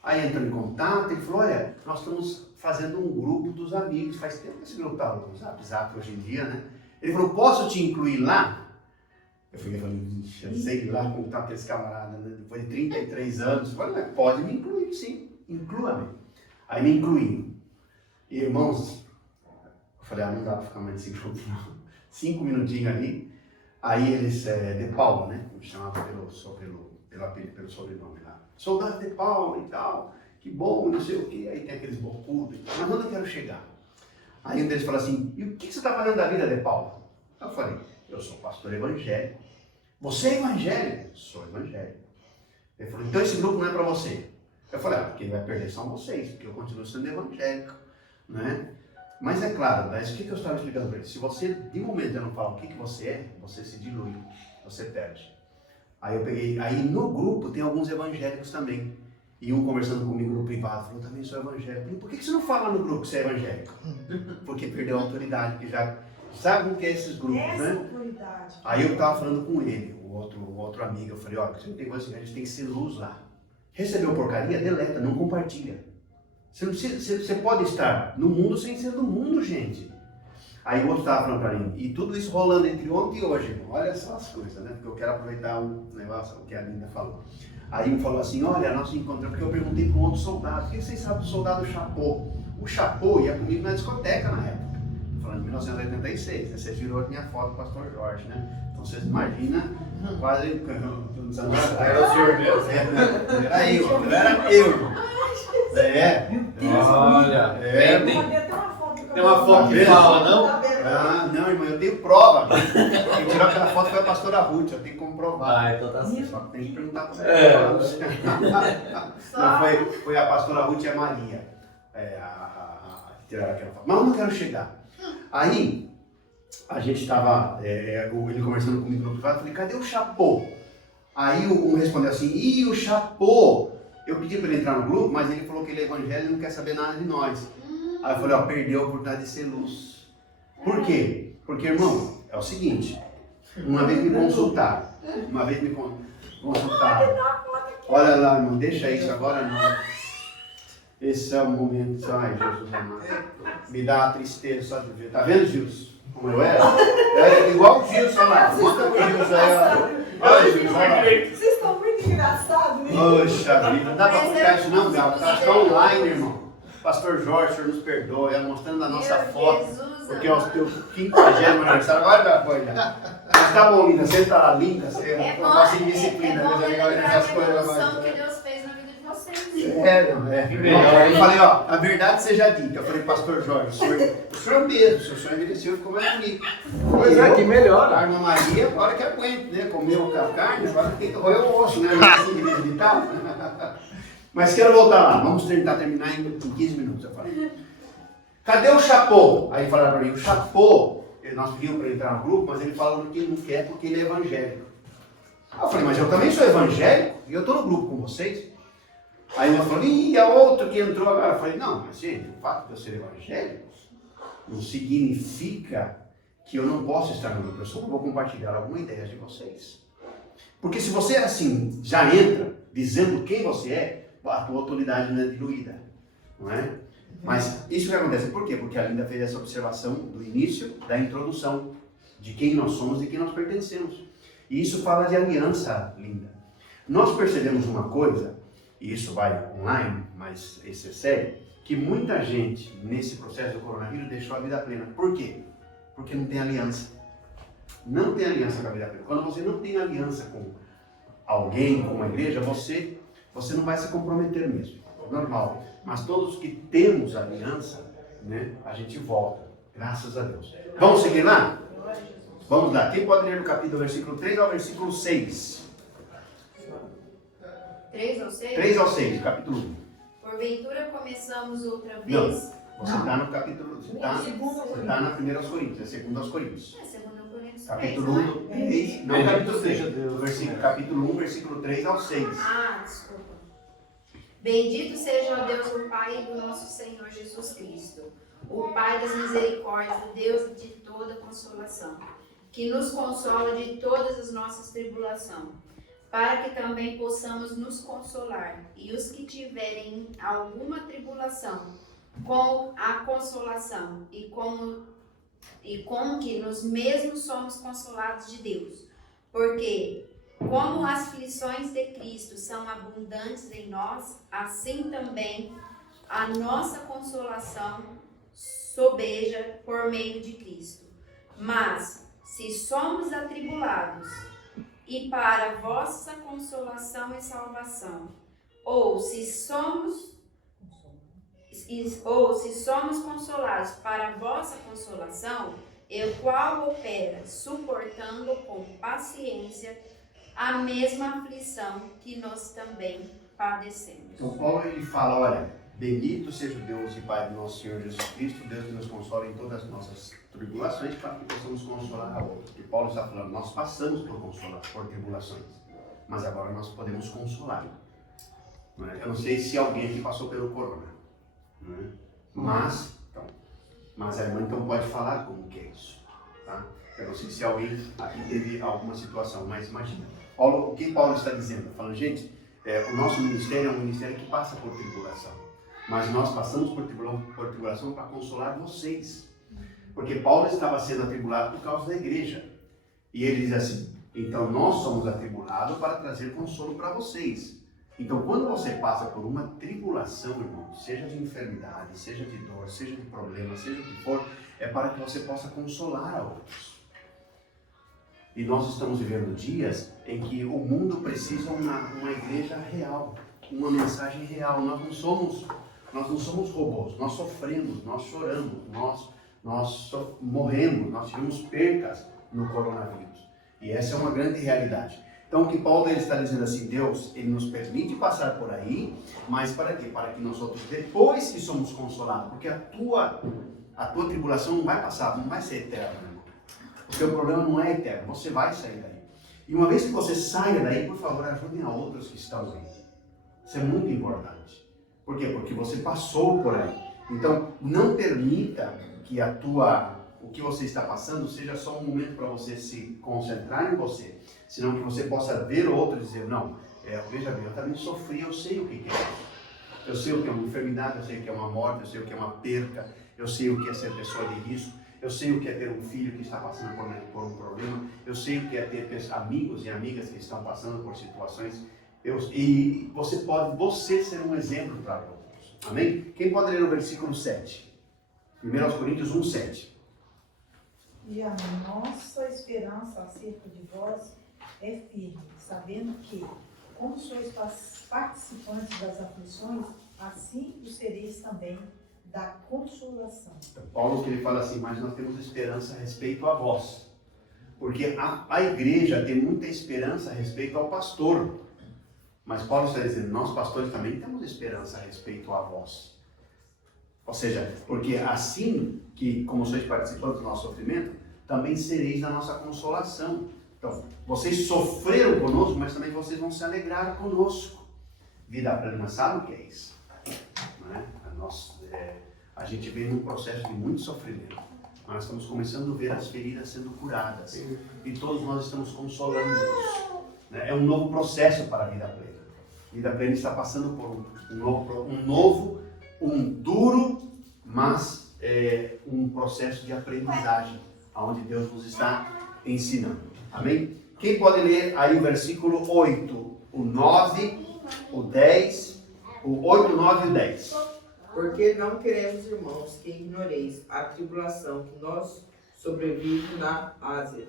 Aí entrou em contato, ele falou, olha, nós estamos fazendo um grupo dos amigos, faz tempo que esse grupo está no Zap hoje em dia, né? Ele falou, posso te incluir lá? Eu falei, sei lá como está aqueles camaradas, né? Depois de 33 anos, eu falei, pode me incluir, sim, inclua-me. Aí me incluiu. Irmãos, eu falei, não dá para ficar mais nesse grupo, não. 5 minutinhos ali, aí eles, de Paulo, né? Me chamavam pelo sobrenome lá. Soldado de Paulo e tal, que bom, não sei o que, aí tem aqueles bocudos, mas onde eu quero chegar? Aí um deles falou assim, e o que você está fazendo da vida de Paulo? Eu falei, eu sou pastor evangélico. Você é evangélico? Sou evangélico. Ele falou, então esse grupo não é para você. Eu falei, quem vai perder são vocês, porque eu continuo sendo evangélico, né? Mas é claro, mas o que eu estava explicando para ele? Se você, de momento, eu não falo o que você é, você se dilui, você perde. Aí eu peguei, aí no grupo tem alguns evangélicos também. E um conversando comigo no privado, falou, também sou evangélico. Falei, por que você não fala no grupo que você é evangélico? Porque perdeu a autoridade, porque já sabe o que é esses grupos, né? Autoridade. Aí eu estava falando com ele, o outro amigo, eu falei, olha, você não tem coisa assim, a gente tem que ser luz lá. Recebeu porcaria? Deleta, não compartilha. Você pode estar no mundo sem ser do mundo, gente. Aí o outro estava falando para mim, e tudo isso rolando entre ontem e hoje, irmão. Olha só as coisas, né? Porque eu quero aproveitar um negócio, o que a Linda falou. Aí um falou assim, olha, nós nos encontramos, porque eu perguntei para um outro soldado, o que vocês sabem do soldado Chapô? O Chapô ia comigo na discoteca na época, falando de 1986, né? Vocês viram a minha foto com o pastor Jorge, né? Então vocês imaginam, quase uns anos atrás. Era o senhor mesmo? Era eu, irmão. Olha, Tem uma foto que fala, não? Ah, não, irmão, eu tenho prova. Quem tirou aquela foto foi a pastora Ruth, eu tenho como provar. então tá certo. Só que tem que perguntar para ela. Não, foi a pastora Ruth e a Maria que tiraram aquela foto. Mas eu não quero chegar. Aí, a gente estava, ele conversando comigo no privado, eu falei, cadê o Chapô? Aí um respondeu assim, o Chapô? Eu pedi para ele entrar no grupo, mas ele falou que ele é evangélico e não quer saber nada de nós. Aí eu falei, perdeu a oportunidade de ser luz. Por quê? Porque, irmão, é o seguinte, uma vez me consultaram, olha lá, irmão, deixa isso agora não. Esse é o momento, ai Jesus amado, me dá uma tristeza só de ver. Tá vendo, Gilson? Como eu era? Eu era igual o Gilson, olha lá, mostra pro Gilson aí, olha Gilson, olha lá. Vocês estão muito engraçados, né? Poxa vida, não dá pra contar isso não, Gal, tá online, irmão. Pastor Jorge, o senhor nos perdoa, mostrando a nossa foto, porque é o teu 50º aniversário, agora vai apoiar. Mas tá bom, linda, você tá linda, você não passa em disciplina, bom essas coisas. a evolução que Deus fez na vida de vocês. Eu falei, a verdade seja dita, eu falei, pastor Jorge, o senhor mesmo, se o senhor envelheceu, ficou mais bonito. Pois é, que melhor. A irmã Maria, agora que aguenta, né, comeu a carne, agora tem que roer o osso, né, assim de vez em tal. Mas quero voltar lá, vamos tentar terminar em 15 minutos, eu falei. Cadê o Chapô? Aí falaram para mim, o Chapô, nós pedimos para ele entrar no grupo, mas ele falou que ele não quer porque ele é evangélico. Aí eu falei, mas eu também sou evangélico e eu estou no grupo com vocês. Aí uma falou, e a outro que entrou agora. Eu falei, não, mas gente, o fato de eu ser evangélico não significa que eu não posso estar no grupo. Eu só vou compartilhar alguma ideia de vocês. Porque se você assim já entra dizendo quem você é, a tua autoridade não é diluída, não é? Mas isso que acontece, por quê? Porque a Linda fez essa observação do início, da introdução, de quem nós somos e de quem nós pertencemos. E isso fala de aliança, Linda. Nós percebemos uma coisa, e isso vai online, mas isso é sério, que muita gente nesse processo do coronavírus deixou a vida plena. Por quê? Porque não tem aliança. Não tem aliança com a vida plena. Quando você não tem aliança com alguém, com uma igreja, você não vai se comprometer mesmo. Normal. Mas todos que temos aliança, né, a gente volta. Graças a Deus. Vamos seguir lá? Vamos lá. Quem pode ler do capítulo versículo 3 ao versículo 6? 3 ou 6? 3 ao 6, capítulo 1. Porventura começamos outra Não. vez. Você está no capítulo... Você está na 1 aos Coríntios, é 2 aos Coríntios. É 2 Coríntios 3, Capítulo não é? 1, 3, não, capítulo 3. Capítulo 1, versículo 3 ao 6. Ah, desculpa. Bendito seja o Deus, o Pai do nosso Senhor Jesus Cristo, o Pai das misericórdias, o Deus de toda consolação, que nos consola de todas as nossas tribulações, para que também possamos nos consolar, e os que tiverem alguma tribulação, com a consolação, e com que nós mesmos somos consolados de Deus. Porque, como as aflições de Cristo são abundantes em nós, assim também a nossa consolação sobeja por meio de Cristo. Mas, se somos atribulados, e para vossa consolação e salvação, ou se somos consolados para a vossa consolação, o qual opera, suportando com paciência a mesma aflição que nós também padecemos. Então Paulo ele fala, olha, bendito seja o Deus e Pai do nosso Senhor Jesus Cristo, Deus que nos consola em todas as nossas tribulações, para que possamos consolar a outros. E Paulo está falando, nós passamos por tribulações, mas agora nós podemos consolar. Eu não sei se alguém aqui passou pelo corona, né? Mas a irmã então pode falar como que é isso, tá? Eu não sei se alguém aqui teve alguma situação, mas imagina. O que Paulo está dizendo? Falando, gente, o nosso ministério é um ministério que passa por tribulação, mas nós passamos por tribulação para consolar vocês. Porque Paulo estava sendo atribulado por causa da igreja. E ele diz assim, então nós somos atribulados para trazer consolo para vocês. Então quando você passa por uma tribulação, irmão, seja de enfermidade, seja de dor, seja de problema, seja o que for, é para que você possa consolar a outros. E nós estamos vivendo dias em que o mundo precisa uma igreja real, uma mensagem real. Nós não somos robôs, nós sofremos, nós choramos, nós morremos, nós tivemos percas no coronavírus. E essa é uma grande realidade. Então o que Paulo ele está dizendo assim, Deus, ele nos permite passar por aí, mas para quê? Para que nós outros, depois que somos consolados, porque a tua tribulação não vai passar, não vai ser eterna, irmão. O seu problema não é eterno, você vai sair daí. E uma vez que você saia daí, por favor, ajudem a outros que estão aí. Isso é muito importante. Por quê? Porque você passou por aí. Então, não permita que o que você está passando seja só um momento para você se concentrar em você, senão que você possa ver outros e dizer, não, veja bem, eu também sofri, eu sei o que é. Eu sei o que é uma enfermidade, eu sei o que é uma morte, eu sei o que é uma perca, eu sei o que é ser pessoa de risco, eu sei o que é ter um filho que está passando por um problema, eu sei o que é ter amigos e amigas que estão passando por situações, e você pode ser um exemplo para outros. Amém? Quem pode ler o versículo 7? 1 Coríntios 1, 7. E a nossa esperança acerca de vós é firme, sabendo que, como sois participantes das aflições, assim o sereis também da consolação. Então, Paulo que ele fala assim, mas nós temos esperança a respeito a vós. Porque a igreja tem muita esperança a respeito ao pastor. Mas Paulo está dizendo, nós pastores também temos esperança a respeito a vós. Ou seja, porque assim que, como sois participantes do nosso sofrimento, também sereis da nossa consolação. Então, vocês sofreram conosco, mas também vocês vão se alegrar conosco. Vida plena sabe o que é isso. Não é? A gente vem num processo de muito sofrimento. Nós estamos começando a ver as feridas sendo curadas. E todos nós estamos consolando-nos. Né? É um novo processo para a vida plena. A vida plena está passando por um duro, mas um processo de aprendizagem, onde Deus nos está ensinando. Amém? Quem pode ler aí o versículo 8, o 9, o 10, o 8, 9 e o 10? Porque não queremos, irmãos, que ignoreis a tribulação que nós sobrevivemos na Ásia,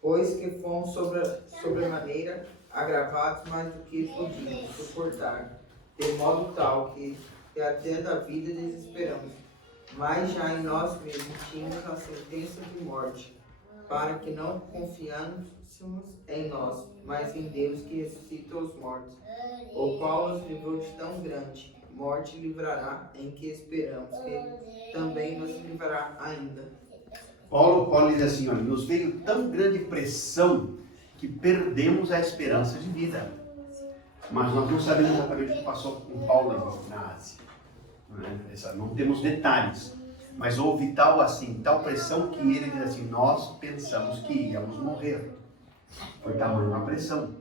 pois que fomos sobremaneira agravados mais do que podíamos suportar, de modo tal que até da vida desesperamos, mas já em nós mesmos tínhamos a sentença de morte, para que não confiássemos em nós, mas em Deus que ressuscita os mortos, o qual nos livrou de tão grande morte livrará, em que esperamos que também nos livrará ainda. Paulo diz assim, olha, nos veio tão grande pressão que perdemos a esperança de vida. Mas nós não sabemos exatamente o que passou com Paulo na Ásia. Não temos detalhes. Mas houve tal pressão que ele diz assim, nós pensamos que íamos morrer. Foi tamanha a pressão.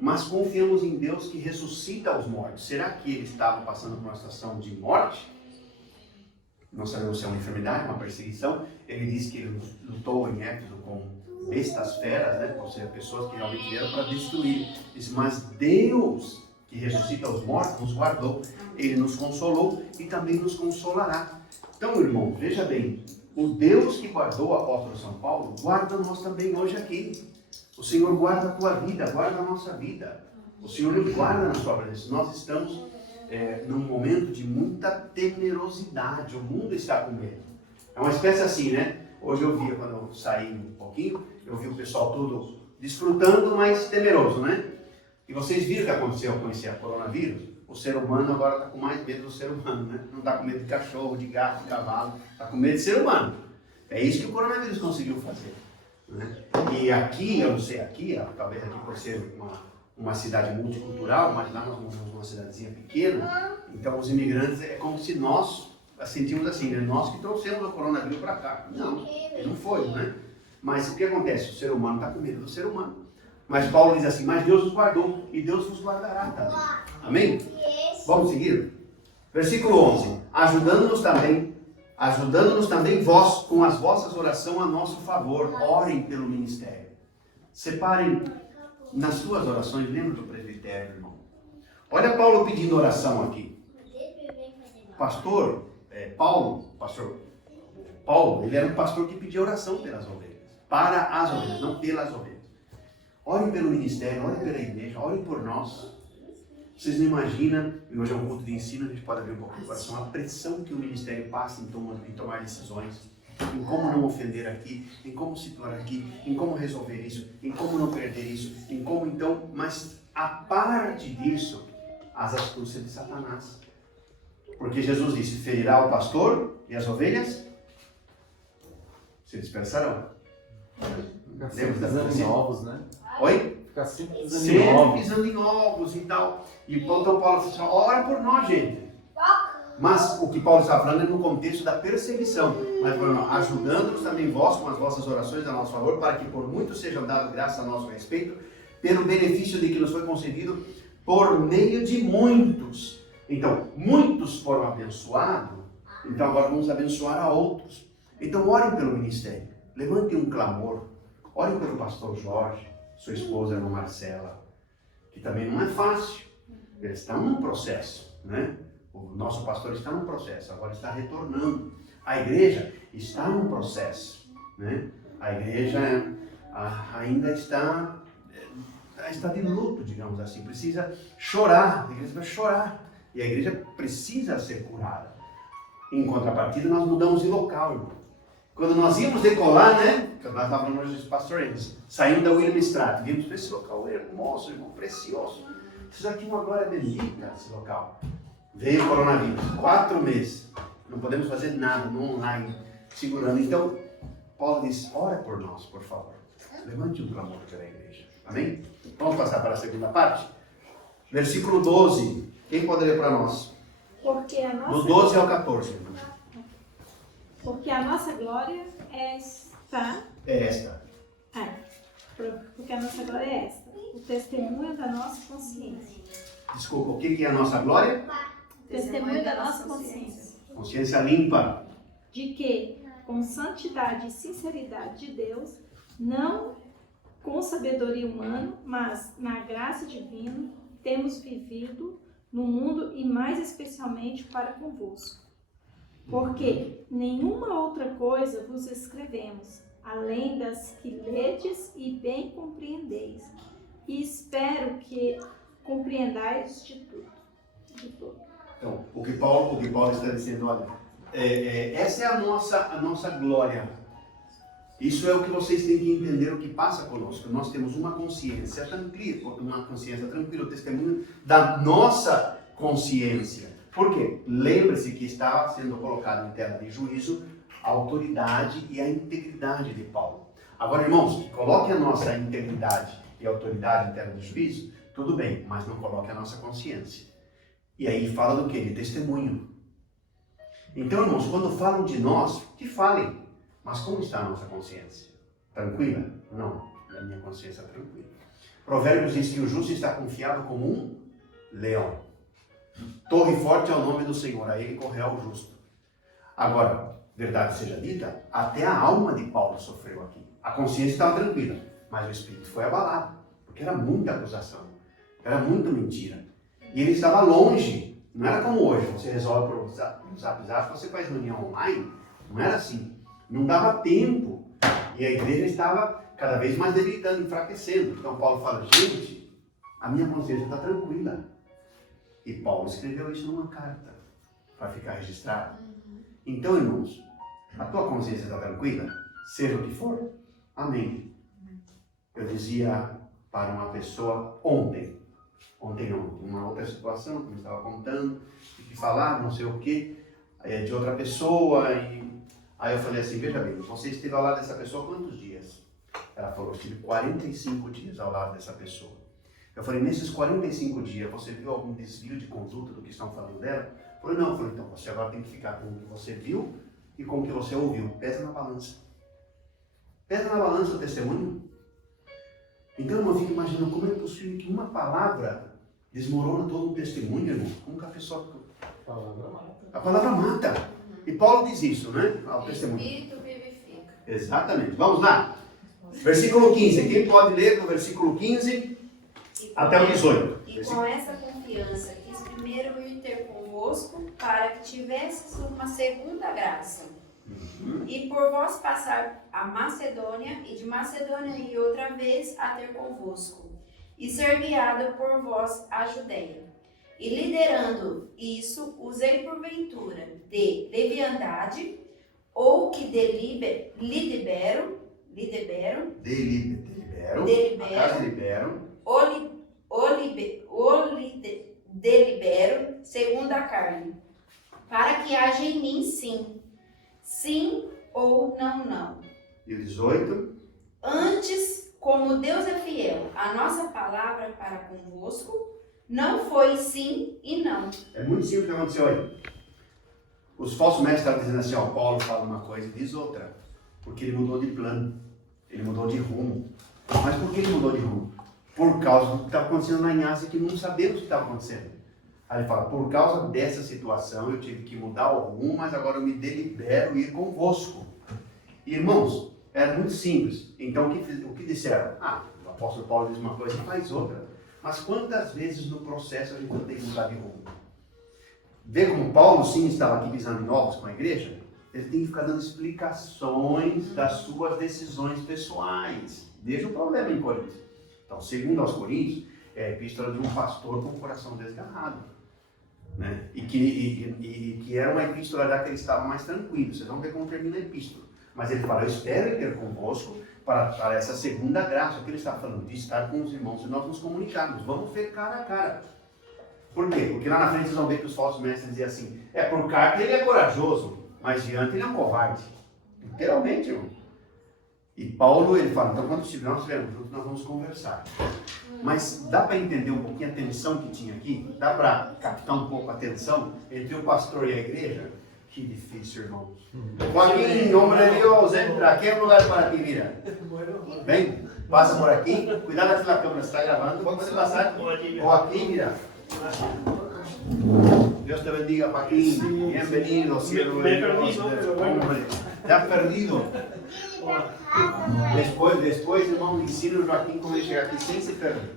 Mas confiamos em Deus que ressuscita os mortos. Será que ele estava passando por uma situação de morte? Não sabemos se é uma enfermidade, uma perseguição. Ele diz que ele lutou em Éfeso com bestas feras, né? Ou seja, pessoas que realmente vieram para destruir. Diz, mas Deus, que ressuscita os mortos, nos guardou. Ele nos consolou e também nos consolará. Então, irmão, veja bem. O Deus que guardou o apóstolo São Paulo, guarda nós também hoje aqui. O Senhor guarda a tua vida, guarda a nossa vida. O Senhor nos guarda na sua presença. Nós estamos num momento de muita temerosidade. O mundo está com medo. É uma espécie assim, né? Hoje eu via, quando eu saí um pouquinho, eu vi o pessoal todo desfrutando, mas temeroso, né? E vocês viram o que aconteceu com esse coronavírus? O ser humano agora está com mais medo do ser humano, né? Não está com medo de cachorro, de gato, de cavalo. Está com medo de ser humano. É isso que o coronavírus conseguiu fazer. Né? E aqui, eu não sei aqui, talvez aqui por ser uma cidade multicultural, mas lá nós somos uma cidadezinha pequena, então os imigrantes é como se nós sentimos assim, né? Nós que trouxemos o coronavírus para cá. Não, ele não foi, né? Mas o que acontece? O ser humano está com medo do ser humano. Mas Paulo diz assim, mas Deus nos guardou e Deus nos guardará também. Amém? Vamos seguir? Versículo 11, ajudando-nos também vós, com as vossas orações a nosso favor, orem pelo ministério. Separem nas suas orações, lembra do presbitério, irmão. Olha Paulo pedindo oração aqui. Pastor Paulo, ele era um pastor que pedia oração pelas ovelhas. Para as ovelhas, não pelas ovelhas. Orem pelo ministério, orem pela igreja, orem por nós. Vocês não imaginam, e hoje é um culto de ensino, a gente pode abrir um pouco do coração, a pressão que o ministério passa em tomar decisões, em como não ofender aqui, em como situar aqui, em como resolver isso, em como não perder isso, em como então, mas a parte disso, as astúcias de Satanás. Porque Jesus disse, ferirá o pastor e as ovelhas se dispersarão. Fica pisando em ovos, né? Oi? Fica sempre pisando em Sempre ovos. pisando em ovos e tal. E então Paulo falou assim, ora por nós, gente. Mas o que Paulo está falando é no contexto da perseguição. Mas ajudando-nos também vós com as vossas orações a nosso favor, para que por muito sejam dadas graças a nosso respeito, pelo benefício de que nos foi concedido por meio de muitos. Então, muitos foram abençoados, então agora vamos abençoar a outros. Então, orem pelo ministério, levantem um clamor, orem pelo pastor Jorge, sua esposa, a irmã Marcela, que também não é fácil, eles estão num processo, né? O nosso pastor está num processo, agora está retornando. A igreja está num processo, né? A igreja ainda está de luto, digamos assim, precisa chorar, a igreja vai chorar. E a igreja precisa ser curada. Em contrapartida, nós mudamos de local, irmão. Quando nós íamos decolar, né? Nós estávamos hoje dos pastores, saindo da William Straat, vimos esse local hermoso, irmão, precioso. Isso aqui é uma glória bendita, esse local. Veio o coronavírus, 4 meses. Não podemos fazer nada no online, segurando. Então, Paulo diz, ora por nós, por favor. Levante um clamor pela igreja. Amém? Vamos passar para a segunda parte? Versículo 12. Quem pode ler para nós? Porque a Do nossa, 12 ao 14. porque a nossa glória é esta. É esta. Porque a nossa glória é esta. O testemunho da nossa consciência. Desculpa, o que é a nossa glória? Testemunho da nossa consciência. Consciência limpa. De que, com santidade e sinceridade de Deus, não com sabedoria humana, mas na graça divina, temos vivido no mundo e mais especialmente para convosco. Porque nenhuma outra coisa vos escrevemos, além das que ledes e bem compreendeis, e espero que compreendais de tudo. De tudo. Então, o que Paulo está dizendo, olha, essa é a nossa glória. Isso é o que vocês têm que entender, o que passa conosco. Nós temos uma consciência tranquila, o testemunho da nossa consciência. Por quê? Lembre-se que estava sendo colocado em tela de juízo a autoridade e a integridade de Paulo. Agora, irmãos, coloque a nossa integridade e autoridade em tela de juízo, tudo bem, mas não coloque a nossa consciência. E aí fala do quê? De testemunho. Então, irmãos, quando falam de nós, que falem. Mas como está a nossa consciência? Tranquila? Não, a minha consciência é tranquila. Provérbios diz que o justo está confiado como um leão. Torre forte é o nome do Senhor, a ele correu o justo. Agora, verdade seja dita, até a alma de Paulo sofreu aqui. A consciência estava tranquila, mas o espírito foi abalado, porque era muita acusação, era muita mentira. E ele estava longe, não era como hoje, você resolve por zap, você faz reunião online, não era assim. Não dava tempo. E a igreja estava cada vez mais debilitando, enfraquecendo. Então Paulo fala, gente, a minha consciência está tranquila. E Paulo escreveu isso numa carta, para ficar registrado. Então, irmãos, a tua consciência está tranquila? Seja o que for? Amém. Eu dizia para uma pessoa ontem não, uma outra situação que me estava contando, e que falar não sei o que, de outra pessoa, e aí eu falei assim, veja bem, você esteve ao lado dessa pessoa quantos dias? Ela falou, eu estive 45 dias ao lado dessa pessoa. Eu falei, nesses 45 dias, você viu algum desvio de conduta do que estão falando dela? Eu falei, não. Eu falei, então você agora tem que ficar com o que você viu e com o que você ouviu. Pesa na balança. Pesa na balança o testemunho. Então, irmão, eu fico imaginando como é possível que uma palavra desmorona todo um testemunho, irmão. Como que a pessoa... A palavra mata. E Paulo diz isso, né? Ao testemunho. O Espírito vivifica. Exatamente. Vamos lá. Versículo 15. Quem pode ler do versículo 15 até o 18? E com essa confiança quis primeiro ir ter convosco, para que tivesses uma segunda graça. E por vós passar a Macedônia, e de Macedônia ir outra vez a ter convosco, e ser guiado por vós a Judeia. E liderando isso, usei porventura de leviandade, ou que delibero, delibero segundo a carne, para que haja em mim sim ou não. E o 18? Antes, como Deus é fiel, a nossa palavra para convosco não foi sim e não. É muito simples o que aconteceu aí. Os falsos mestres estavam dizendo assim, ó, Paulo fala uma coisa e diz outra. Porque ele mudou de plano, ele mudou de rumo. Mas por que ele mudou de rumo? Por causa do que estava acontecendo lá em Ásia, que não sabemos o que estava acontecendo. Aí ele fala, por causa dessa situação eu tive que mudar o rumo, mas agora eu me delibero ir convosco. Irmãos, era muito simples. Então o que disseram? O apóstolo Paulo diz uma coisa e faz outra. Mas quantas vezes no processo a gente não tem que mudar de rumo? Vê como Paulo sim estava aqui pisando em ovos com a igreja? Ele tem que ficar dando explicações das suas decisões pessoais. Veja o problema em Coríntios. Então, segundo aos Coríntios, é a epístola de um pastor com o coração desgarrado. Né? E que era uma epístola já que ele estava mais tranquilo. Vocês vão ver como termina a epístola. Mas ele fala, eu espero ter convosco para essa segunda graça. O que ele está falando? De estar com os irmãos e nós nos comunicarmos. Vamos ver cara a cara. Por quê? Porque lá na frente vocês vão ver que os falsos mestres diziam assim, por carta ele é corajoso, mas diante ele é um covarde. Literalmente, irmão. E Paulo, ele fala, então quando nós estivermos juntos, nós vamos conversar. Mas dá para entender um pouquinho a tensão que tinha aqui? Dá para captar um pouco a tensão entre o pastor e a igreja? Que difícil, irmãos. Joaquim, homem de Deus, entra, aqui é o lugar para ti, mira. Vem, passa por aqui. Cuidado aqui na câmera, você está gravando. Pode passar. Joaquim, mira. Dios te bendiga, Joaquín. Bienvenido, cielo de Dios. Hombre, te has perdido. Depois, irmão, ensina o Joaquim como ele chegar aqui sem se perder.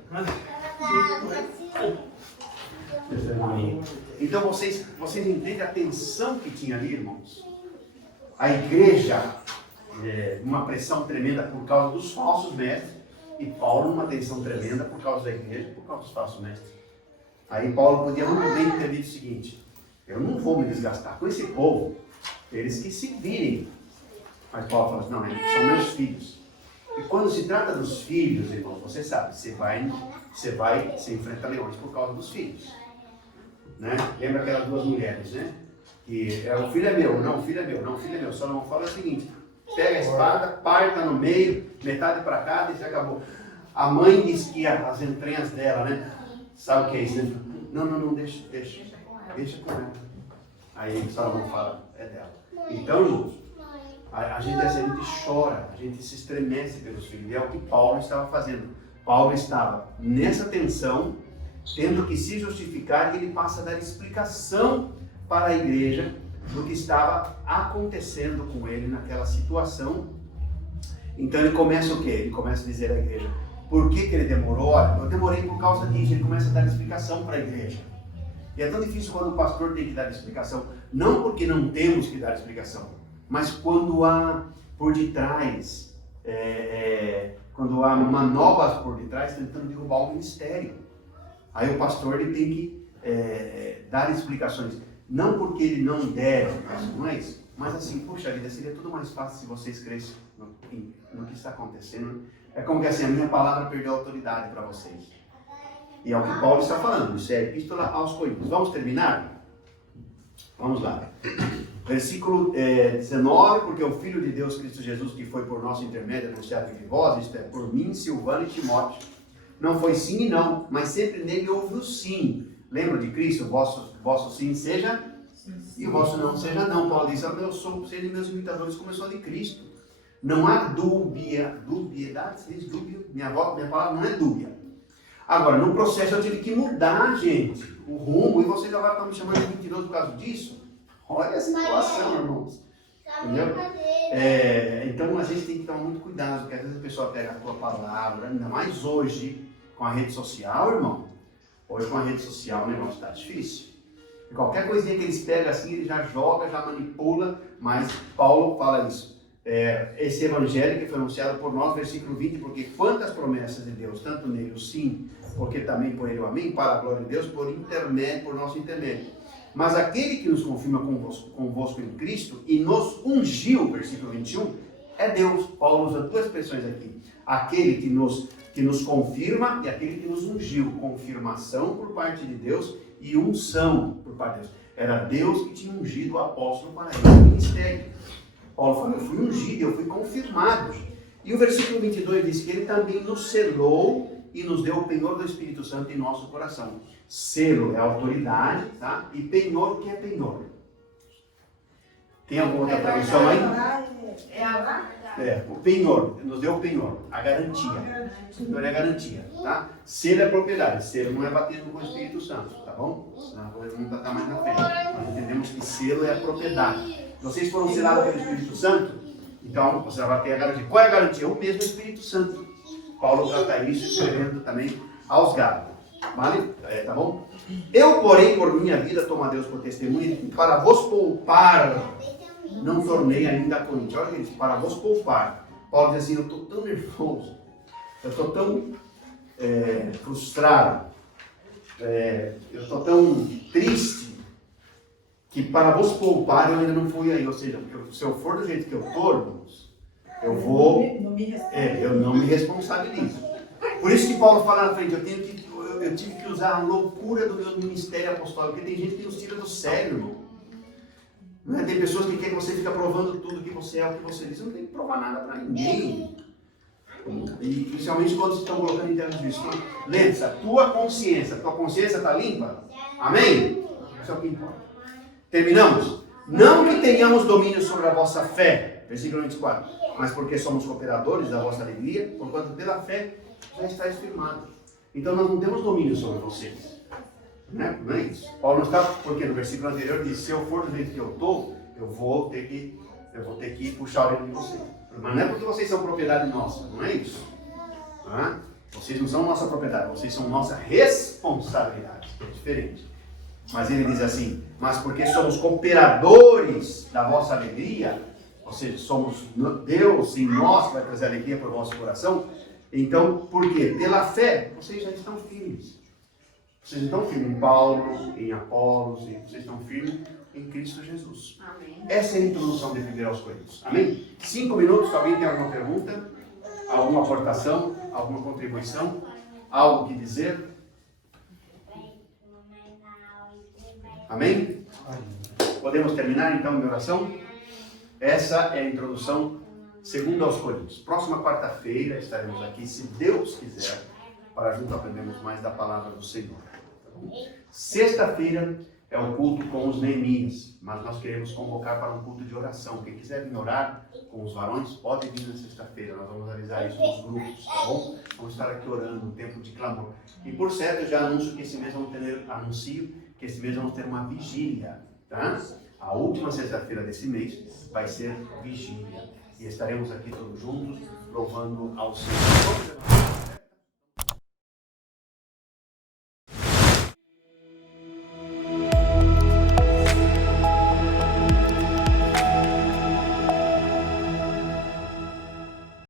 Então vocês entendem a tensão que tinha ali, irmãos? A igreja, uma pressão tremenda por causa dos falsos mestres, e Paulo uma tensão tremenda por causa da igreja e por causa dos falsos mestres. Aí Paulo podia muito bem ter dito o seguinte: eu não vou me desgastar com esse povo, eles que se virem. Mas Paulo fala assim, não, eles são meus filhos. E quando se trata dos filhos, irmão, você sabe, você enfrenta leões por causa dos filhos. Né? Lembra aquelas duas mulheres, né? Que o filho é meu, não, o filho é meu, não, o filho é meu. Salomão fala o seguinte: pega a espada, parta no meio, metade para cá, e acabou. A mãe diz que as entranhas dela, né? Sabe o que é isso? Né? Não, deixa com ela. Aí Salomão fala, é dela. Então, irmãos, a gente chora, a gente se estremece pelos filhos. E é o que Paulo estava fazendo. Paulo estava nessa tensão, tendo que se justificar, e ele passa a dar explicação para a igreja do que estava acontecendo com ele naquela situação. Então ele começa o quê? Ele começa a dizer à igreja, por que ele demorou? Olha, eu demorei por causa disso. Ele começa a dar explicação para a igreja. E é tão difícil quando o pastor tem que dar explicação, não porque não temos que dar explicação, mas quando há por detrás, quando há manobras por detrás tentando derrubar o ministério. Aí o pastor ele tem que dar explicações, não porque ele não der explicações, mas assim, puxa vida, seria tudo mais fácil se vocês crescem no que está acontecendo. É como que assim, a minha palavra perdeu a autoridade para vocês. E é o que Paulo está falando, isso é a Epístola aos Coríntios. Vamos terminar? Vamos lá. Versículo 19, porque o Filho de Deus, Cristo Jesus, que foi por nosso intermédio anunciado entre vós, isto é, por mim, Silvano e Timóteo, não foi sim e não, mas sempre nele houve o sim. Lembra de Cristo? O vosso sim seja e o vosso não seja não. Paulo diz, eu sou sendo meus imitadores como eu sou de Cristo. Não há dubiedade, se diz dúbio, minha palavra não é dúbia. Agora, no processo eu tive que mudar, gente, o rumo, e vocês agora estão me chamando de mentiroso por causa disso? Olha a situação, irmãos. Entendeu? Então a gente tem que tomar muito cuidado, porque às vezes a pessoa pega a tua palavra, ainda mais hoje, com a rede social, irmão. Hoje com a rede social o negócio está difícil. Qualquer coisinha que eles pegam assim, ele já joga, já manipula, mas Paulo fala isso. Esse evangelho que foi anunciado por nós, versículo 20, porque quantas promessas de Deus, tanto nele o sim, porque também por ele o amém, para a glória de Deus, por nosso intermédio. Mas aquele que nos confirma convosco em Cristo e nos ungiu, versículo 21, é Deus. Paulo usa duas expressões aqui. Aquele que nos confirma e aquele que nos ungiu. Confirmação por parte de Deus e unção por parte de Deus. Era Deus que tinha ungido o apóstolo para esse ministério. Paulo fala, eu fui ungido, eu fui confirmado. E o versículo 22 diz que ele também nos selou e nos deu o penhor do Espírito Santo em nosso coração. Selo é autoridade, tá? E penhor, o que é penhor? Tem alguma outra tradução aí? O penhor, nos deu o penhor, a garantia. Penhor é a garantia, tá? Selo é propriedade, selo não é batismo com o Espírito Santo, tá bom? Senão vamos tratar mais na frente. Nós entendemos que selo é a propriedade. Vocês foram selados pelo Espírito Santo, então você vai ter a garantia. Qual é a garantia? O mesmo Espírito Santo. Paulo trata isso escrevendo também aos Gálatas. Vale? Tá bom? Eu, porém, por minha vida, tomo a Deus por testemunha, para vos poupar, não tornei ainda a Coríntios. Olha isso, para vos poupar. Paulo diz assim, eu estou tão nervoso, eu estou tão frustrado, eu estou tão triste, que para vos poupar eu ainda não fui aí. Ou seja, porque se eu for do jeito que eu estou, irmãos, eu não me responsabilizo. Por isso que Paulo fala na frente, eu tive que usar a loucura do meu ministério apostólico, porque tem gente que nos tira do sério, irmão. Não é? Tem pessoas que querem que você fique provando tudo que você é, o que você diz. Você não tem que provar nada para ninguém. E principalmente quando estão colocando em termos disso. Lembre-se, a tua consciência está limpa? Amém? Isso é o que importa. Terminamos? Não que tenhamos domínio sobre a vossa fé, versículo 24, mas porque somos cooperadores da vossa alegria, porquanto pela fé já estáis firmados. Então nós não temos domínio sobre vocês. Não é isso. Paulo não está, porque no versículo anterior diz, se eu for do jeito que eu estou, eu vou ter que puxar a orelha de vocês. Mas não é porque vocês são propriedade nossa, não é isso. Não é? Vocês não são nossa propriedade, vocês são nossa responsabilidade, é diferente. Mas ele diz assim, mas porque somos cooperadores da vossa alegria, ou seja, somos Deus em nós que vai trazer alegria para o vosso coração, então, por quê? Pela fé, vocês já estão firmes. Vocês estão firmes em Paulo, em Apolos, e vocês estão firmes em Cristo Jesus. Amém. Essa é a introdução de 1 aos Coríntios. Amém? 5 minutos, alguém tem alguma pergunta? Alguma aportação? Alguma contribuição? Algo que dizer? Amém? Podemos terminar então a oração? Essa é a introdução 2 aos Coríntios. Próxima quarta-feira estaremos aqui, se Deus quiser, para juntos aprendermos mais da palavra do Senhor. Sexta-feira é o culto com os Neemias, mas nós queremos convocar para um culto de oração. Quem quiser vir orar com os varões, pode vir na sexta-feira. Nós vamos avisar isso nos grupos, tá bom? Vamos estar aqui orando, um tempo de clamor. E por certo, eu já anuncio que esse mês vamos ter uma vigília, tá? A última sexta-feira desse mês vai ser vigília. E estaremos aqui todos juntos, louvando ao Senhor.